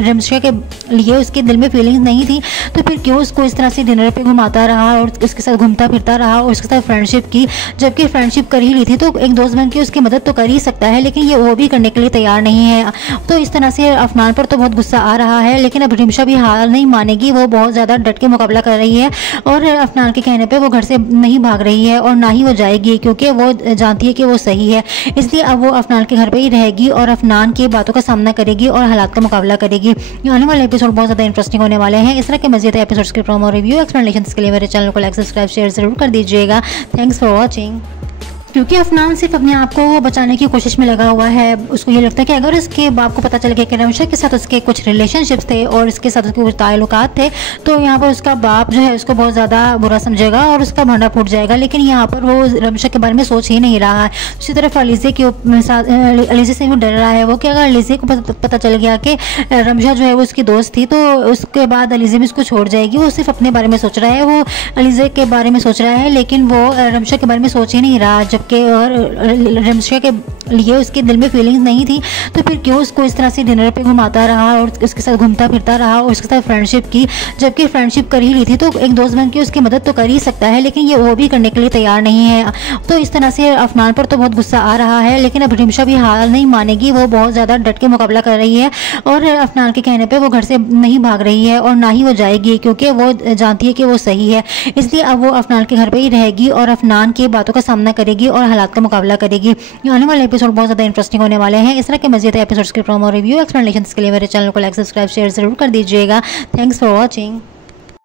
रमशा के लिए उसके दिल में फीलिंग्स नहीं थी, तो फिर क्यों उसको इस तरह से डिनर पे घुमाता रहा और उसके साथ घूमता फिरता रहा और उसके साथ फ्रेंडशिप की, जबकि फ्रेंडशिप कर ही ली थी तो एक दोस्त बन के उसकी मदद तो कर ही सकता है, लेकिन ये वो भी करने के लिए तैयार नहीं है। तो इस तरह से अफनान पर तो बहुत गुस्सा आ रहा है, लेकिन अब रिमशा भी हार नहीं मानेगी, वो बहुत ज़्यादा डट के मुकाबला कर रही है और अफनान के कहने पर वो घर से नहीं भाग रही है और ना ही वो जाएगी, क्योंकि वो जानती है कि वो सही है। इसलिए अब वो अफनान के घर पर ही रहेगी और अफनान की बातों का सामना करेगी और हालात का मुकाबला करेगी। आने वाले एपिसोड बहुत ज़्यादा इंटरेस्टिंग होने वाले हैं। इस तरह के मज़ीद एपिसोड्स के प्रोमो रिव्यू एक्सप्लेनेशंस के लिए मेरे चैनल को लाइक सब्सक्राइब शेयर जरूर कर दीजिएगा। Thanks for watching. क्योंकि अफनान सिर्फ अपने आप को बचाने की कोशिश में लगा हुआ है। उसको ये लगता है कि अगर इसके बाप को पता चल गया कि रमशा के साथ उसके कुछ रिलेशनशिप्स थे और इसके साथ उसके कुछ ताल्लुकात थे, तो यहाँ पर उसका बाप जो है उसको बहुत ज़्यादा बुरा समझेगा और उसका भांडा फूट जाएगा। लेकिन यहाँ पर वो रमशा के बारे में सोच ही नहीं रहा है। दूसरी तरफ अलीज़े के साथ अलीज़े से भी डर रहा है वो कि अगर अलीज़े को पता चल गया कि रमशा जो है वो उसकी दोस्त थी, तो उसके बाद अलीज़े भी उसको छोड़ जाएगी। वो सिर्फ अपने बारे में सोच रहा है, वो अलीज़े के बारे में सोच रहा है, लेकिन वो रमशा के बारे में सोच ही नहीं रहा, जबकि और रमशा के लिए उसके दिल में फीलिंग्स नहीं थी, तो फिर क्यों उसको इस तरह से डिनर पे घुमाता रहा और उसके साथ घूमता फिरता रहा और उसके साथ फ्रेंडशिप की, जबकि फ्रेंडशिप कर ही ली थी तो एक दोस्त बन के उसकी मदद तो कर ही सकता है, लेकिन ये वो भी करने के लिए तैयार नहीं है। तो इस तरह से अफनान पर तो बहुत गुस्सा आ रहा है, लेकिन अब रिमशा भी हार नहीं मानेगी, वो बहुत ज़्यादा डट के मुकाबला कर रही है और अफनान के कहने पर वो घर से नहीं भाग रही है और ना ही वो जाएगी, क्योंकि वो जानती है कि वो सही है। इसलिए अब वो अफनान के घर पर ही रहेगी और अफनान की बातों का सामना करेगी और हालात का मुकाबला करेगी। आने वाले एपिसोड बहुत ज़्यादा इंटरेस्टिंग होने वाले हैं। इस तरह के मज़ीद एपिसोड्स के प्रोमो रिव्यू एक्सप्लेनेशंस के लिए मेरे चैनल को लाइक सब्सक्राइब शेयर जरूर कर दीजिएगा। Thanks for watching.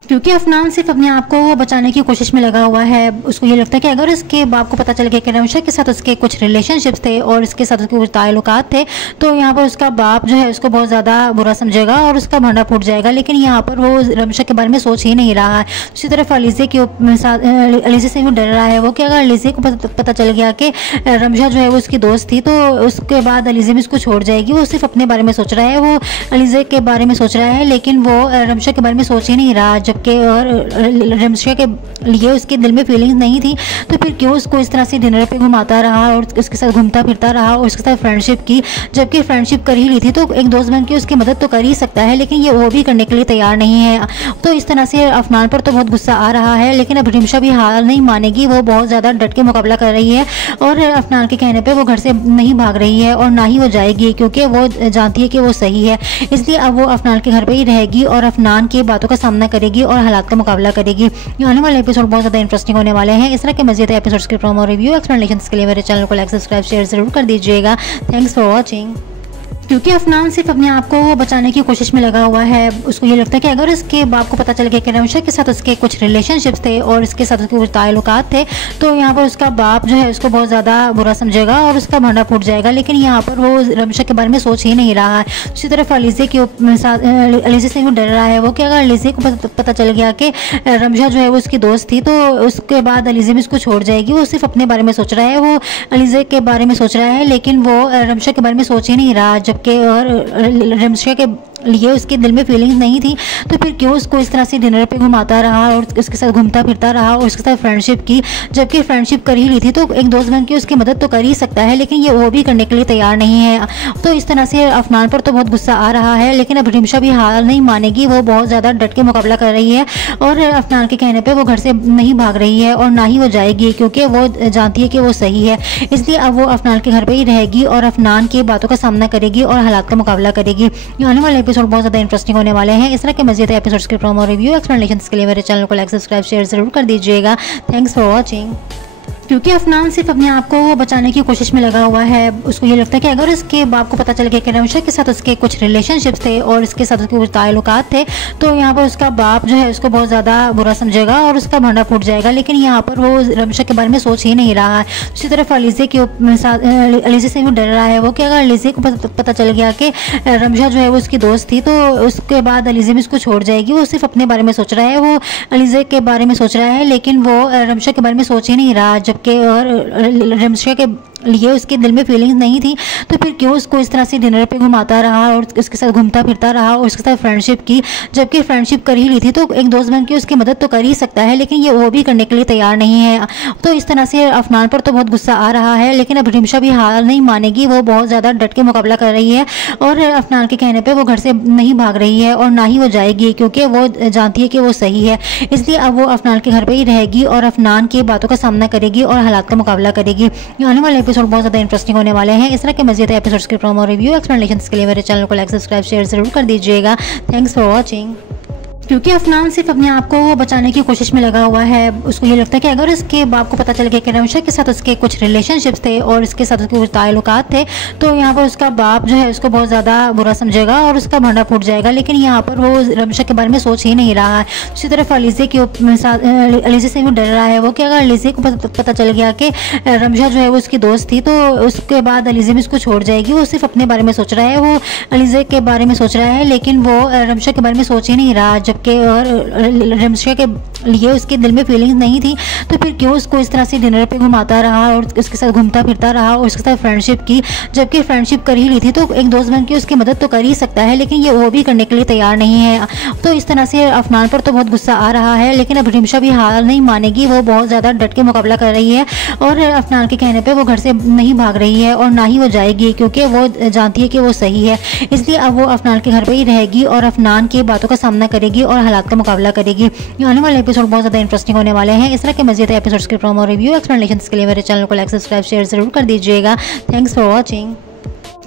क्योंकि अफनान सिर्फ अपने आप को बचाने की कोशिश में लगा हुआ है। उसको ये लगता है कि अगर इसके बाप को पता चल गया कि रमशा के साथ उसके कुछ रिलेशनशिप्स थे और इसके साथ उसके कुछ ताल्लुकात थे, तो यहाँ पर उसका बाप जो है उसको बहुत ज़्यादा बुरा समझेगा और उसका भांडा फूट जाएगा। लेकिन यहाँ पर वो रमशा के बारे में सोच ही नहीं रहा है। दूसरी तरफ अलीज़े के साथ अलीज़े से भी डर रहा है वो कि अगर अलीज़े को पता चल गया कि रमशा जो है वो उसकी दोस्त थी, तो उसके बाद अलीज़े भी उसको छोड़ जाएगी। वो सिर्फ अपने बारे में सोच रहा है, वो अलीज़े के बारे में सोच रहा है, लेकिन वो रमशा के बारे में सोच ही नहीं रहा, जबकि और रमशा के लिए उसके दिल में फीलिंग्स नहीं थी, तो फिर क्यों उसको इस तरह से डिनर पे घुमाता रहा और उसके साथ घूमता फिरता रहा और उसके साथ फ्रेंडशिप की, जबकि फ्रेंडशिप कर ही ली थी तो एक दोस्त बन के उसकी मदद तो कर ही सकता है, लेकिन ये वो भी करने के लिए तैयार नहीं है। तो इस तरह से अफनान पर तो बहुत गुस्सा आ रहा है, लेकिन अब रिमशा भी हार नहीं मानेगी, वो बहुत ज़्यादा डट के मुकाबला कर रही है और अफनान के कहने पे वो घर से नहीं भाग रही है और ना ही वो जाएगी, क्योंकि वो जानती है कि वो सही है। इसलिए अब वो अफनान के घर पे ही रहेगी और अफनान की बातों का सामना करेगी और हालात का मुकाबला करेगी। आने वाले एपिसोड बहुत ज़्यादा इंटरेस्टिंग होने वाले हैं। इस तरह के मज़ीद एपिसोड्स के प्रोमो रिव्यू एक्सप्लेनेशन के लिए मेरे चैनल को लाइक सब्सक्राइब शेयर जरूर कर दीजिएगा। Thanks for watching. क्योंकि अफनान सिर्फ अपने आप को बचाने की कोशिश में लगा हुआ है, उसको ये लगता है कि अगर उसके बाप को पता चल गया कि रमशा के साथ उसके कुछ रिलेशनशिप्स थे और इसके साथ उसके कुछ ताल्लुकात थे, तो यहाँ पर उसका बाप जो है उसको बहुत ज़्यादा बुरा समझेगा और उसका भांडा फूट जाएगा। लेकिन यहाँ पर वो रमशा के बारे में सोच ही नहीं रहा है। दूसरी तरफ अलीज़े के साथ अलीज़े से वो डर रहा है वो कि अगर अलीज़े को पता चल गया कि रमशा जो है वो उसकी दोस्त थी, तो उसके बाद अलीज़े भी उसको छोड़ जाएगी। वो सिर्फ अपने बारे में सोच रहा है, वो अलीज़े के बारे में सोच रहा है, लेकिन वो रमशा के बारे में सोच ही नहीं रहा, जबकि और रमशा के लिए उसके दिल में फीलिंग्स नहीं थी, तो फिर क्यों उसको इस तरह से डिनर पे घुमाता रहा और उसके साथ घूमता फिरता रहा और उसके साथ फ्रेंडशिप की, जबकि फ्रेंडशिप कर ही ली थी तो एक दोस्त बन के उसकी मदद तो कर ही सकता है, लेकिन ये वो भी करने के लिए तैयार नहीं है। तो इस तरह से अफनान पर तो बहुत गुस्सा आ रहा है, लेकिन अब रिमशा भी हार नहीं मानेगी, वो बहुत ज़्यादा डट के मुकाबला कर रही है और अफनान के कहने पर वो घर से नहीं भाग रही है और ना ही वो जाएगी, क्योंकि वो जानती है कि वो सही है। इसलिए अब वो अफनान के घर पर ही रहेगी और अफनान की बातों का सामना करेगी और हालात का मुकाबला करेगी। आने वाले एपिसोड बहुत ज़्यादा इंटरेस्टिंग होने वाले हैं। इस तरह के मज़ीद एपिसोड्स के प्रोमो रिव्यू एक्सप्लेनेशन के लिए मेरे चैनल को लाइक सब्सक्राइब शेयर जरूर कर दीजिएगा। Thanks for watching. क्योंकि अफनान सिर्फ अपने आप को बचाने की कोशिश में लगा हुआ है, उसको ये लगता है कि अगर उसके बाप को पता चल गया कि रमशा के साथ उसके कुछ रिलेशनशिप्स थे और इसके साथ उसके कुछ ताल्लुकात थे, तो यहाँ पर उसका बाप जो है उसको बहुत ज़्यादा बुरा समझेगा और उसका भांडा फूट जाएगा। लेकिन यहाँ पर वो रमशा के बारे में सोच ही नहीं रहा है। दूसरी तरफ अलीज़े के साथ अलीज़े से वो डर रहा है वो कि अगर अलीज़े को पता चल गया कि रमशा जो है वो उसकी दोस्त थी, तो उसके बाद अलीज़े भी उसको छोड़ जाएगी। वो सिर्फ अपने बारे में सोच रहा है, वो अलीज़े के बारे में सोच रहा है, लेकिन वो रमशा के बारे में सोच ही नहीं रहा, जबकि और रमशा के लिए उसके दिल में फीलिंग्स नहीं थी, तो फिर क्यों उसको इस तरह से डिनर पे घुमाता रहा और उसके साथ घूमता फिरता रहा और उसके साथ फ्रेंडशिप की, जबकि फ्रेंडशिप कर ही ली थी तो एक दोस्त बन के उसकी मदद तो कर ही सकता है, लेकिन ये वो भी करने के लिए तैयार नहीं है। तो इस तरह से अफनान पर तो बहुत गुस्सा आ रहा है, लेकिन अब रिमशा भी हार नहीं मानेगी, वो बहुत ज़्यादा डट के मुकाबला कर रही है और अफनान के कहने पर वो घर से नहीं भाग रही है और ना ही वो जाएगी, क्योंकि वो जानती है कि वो सही है। इसलिए अब वो अफनान के घर पर ही रहेगी और अफनान की बातों का सामना करेगी और हालात का मुकाबला करेगी। आने वाले एपिसोड बहुत ज़्यादा इंटरेस्टिंग होने वाले हैं। इस तरह के मज़ीद एपिसोड्स के प्रोमो रिव्यू एक्सप्लेनेशन के लिए मेरे चैनल को लाइक सब्सक्राइब शेयर जरूर कर दीजिएगा। Thanks for watching. क्योंकि अफनान सिर्फ अपने आप को बचाने की कोशिश में लगा हुआ है, उसको ये लगता है कि अगर उसके बाप को पता चल गया कि रमशा के साथ उसके कुछ रिलेशनशिप्स थे और इसके साथ उसके कुछ ताल्लुकात थे, तो यहाँ पर उसका बाप जो है उसको बहुत ज़्यादा बुरा समझेगा और उसका भांडा फूट जाएगा। लेकिन यहाँ पर वो रमशा के बारे में सोच ही नहीं रहा है। दूसरी तरफ अलीज़े के साथ अलीज़े से वो डर रहा है वो कि अगर अलीज़े को पता चल गया कि रमशा जो है वो उसकी दोस्त थी, तो उसके बाद अलीज़े भी उसको छोड़ जाएगी। वो सिर्फ अपने बारे में सोच रहा है, वो अलीज़े के बारे में सोच रहा है, लेकिन वो रमशा के बारे में सोच ही नहीं रहा, जबकि और रमशा के लिए उसके दिल में फीलिंग्स नहीं थी, तो फिर क्यों उसको इस तरह से डिनर पे घुमाता रहा और उसके साथ घूमता फिरता रहा और उसके साथ फ्रेंडशिप की, जबकि फ्रेंडशिप कर ही ली थी तो एक दोस्त बन के उसकी मदद तो कर ही सकता है, लेकिन ये वो भी करने के लिए तैयार नहीं है। तो इस तरह से अफनान पर तो बहुत गुस्सा आ रहा है, लेकिन अब रिमशा भी हार नहीं मानेगी, वो बहुत ज़्यादा डट के मुकाबला कर रही है और अफनान के कहने पर वो घर से नहीं भाग रही है और ना ही वो जाएगी, क्योंकि वो जानती है कि वो सही है। इसलिए अब वो अफनान के घर पर ही रहेगी और अफनान की बातों का सामना करेगी और हालात का मुकाबला करेगी। आने वाले एपिसोड बहुत ज़्यादा इंटरेस्टिंग होने वाले हैं। इस तरह के मज़ीद एपिसोड्स के प्रोमो रिव्यू एक्सप्लेनेशन के लिए मेरे चैनल को लाइक सब्सक्राइब शेयर जरूर कर दीजिएगा। Thanks for watching.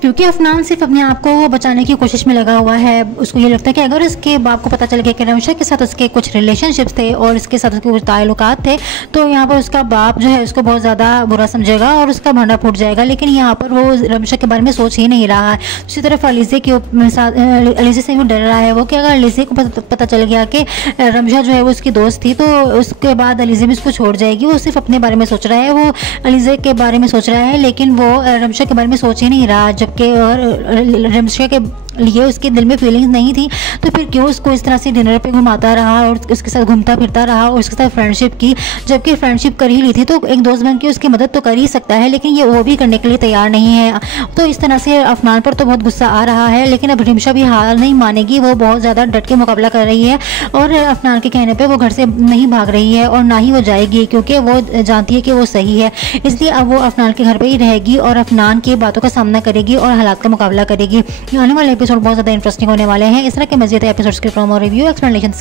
क्योंकि अफनान सिर्फ अपने आप को बचाने की कोशिश में लगा हुआ है, उसको ये लगता है कि अगर उसके बाप को पता चल गया कि रमशा के साथ उसके कुछ रिलेशनशिप्स थे और इसके साथ उसके कुछ ताल्लुकात थे, तो यहाँ पर उसका बाप जो है उसको बहुत ज़्यादा बुरा समझेगा और उसका भांडा फूट जाएगा। लेकिन यहाँ पर वो रमशा के बारे में सोच ही नहीं रहा है। दूसरी तरफ अलीज़े के साथ अलीज़े से वो डर रहा है वो कि अगर अलीज़े को पता चल गया कि रमशा जो है वो उसकी दोस्त थी, तो उसके बाद अलीज़े भी उसको छोड़ जाएगी। वो सिर्फ अपने बारे में सोच रहा है, वो अलीज़े के बारे में सोच रहा है, लेकिन वो रमशा के बारे में सोच ही नहीं रहा, जबकि और रमशा के लिए उसके दिल में फीलिंग्स नहीं थी, तो फिर क्यों उसको इस तरह से डिनर पे घुमाता रहा और उसके साथ घूमता फिरता रहा और उसके साथ फ्रेंडशिप की, जबकि फ्रेंडशिप कर ही ली थी तो एक दोस्त बन के उसकी मदद तो कर ही सकता है, लेकिन ये वो भी करने के लिए तैयार नहीं है। तो इस तरह से अफनान पर तो बहुत गुस्सा आ रहा है, लेकिन अब रिमशा भी हार नहीं मानेगी, वो बहुत ज़्यादा डट के मुकाबला कर रही है और अफनान के कहने पे वो घर से नहीं भाग रही है और ना ही वो जाएगी, क्योंकि वो जानती है कि वो सही है। इसलिए अब वो अफनान के घर पे ही रहेगी और अफनान की बातों का सामना करेगी और हालात का मुकाबला करेगी। आने वाले एपिसोड बहुत ज़्यादा इंटरेस्टिंग होने वाले हैं। इस तरह के मज़ीद एपिसोड्स के प्रोमो रिव्यू एक्सप्लेनेशन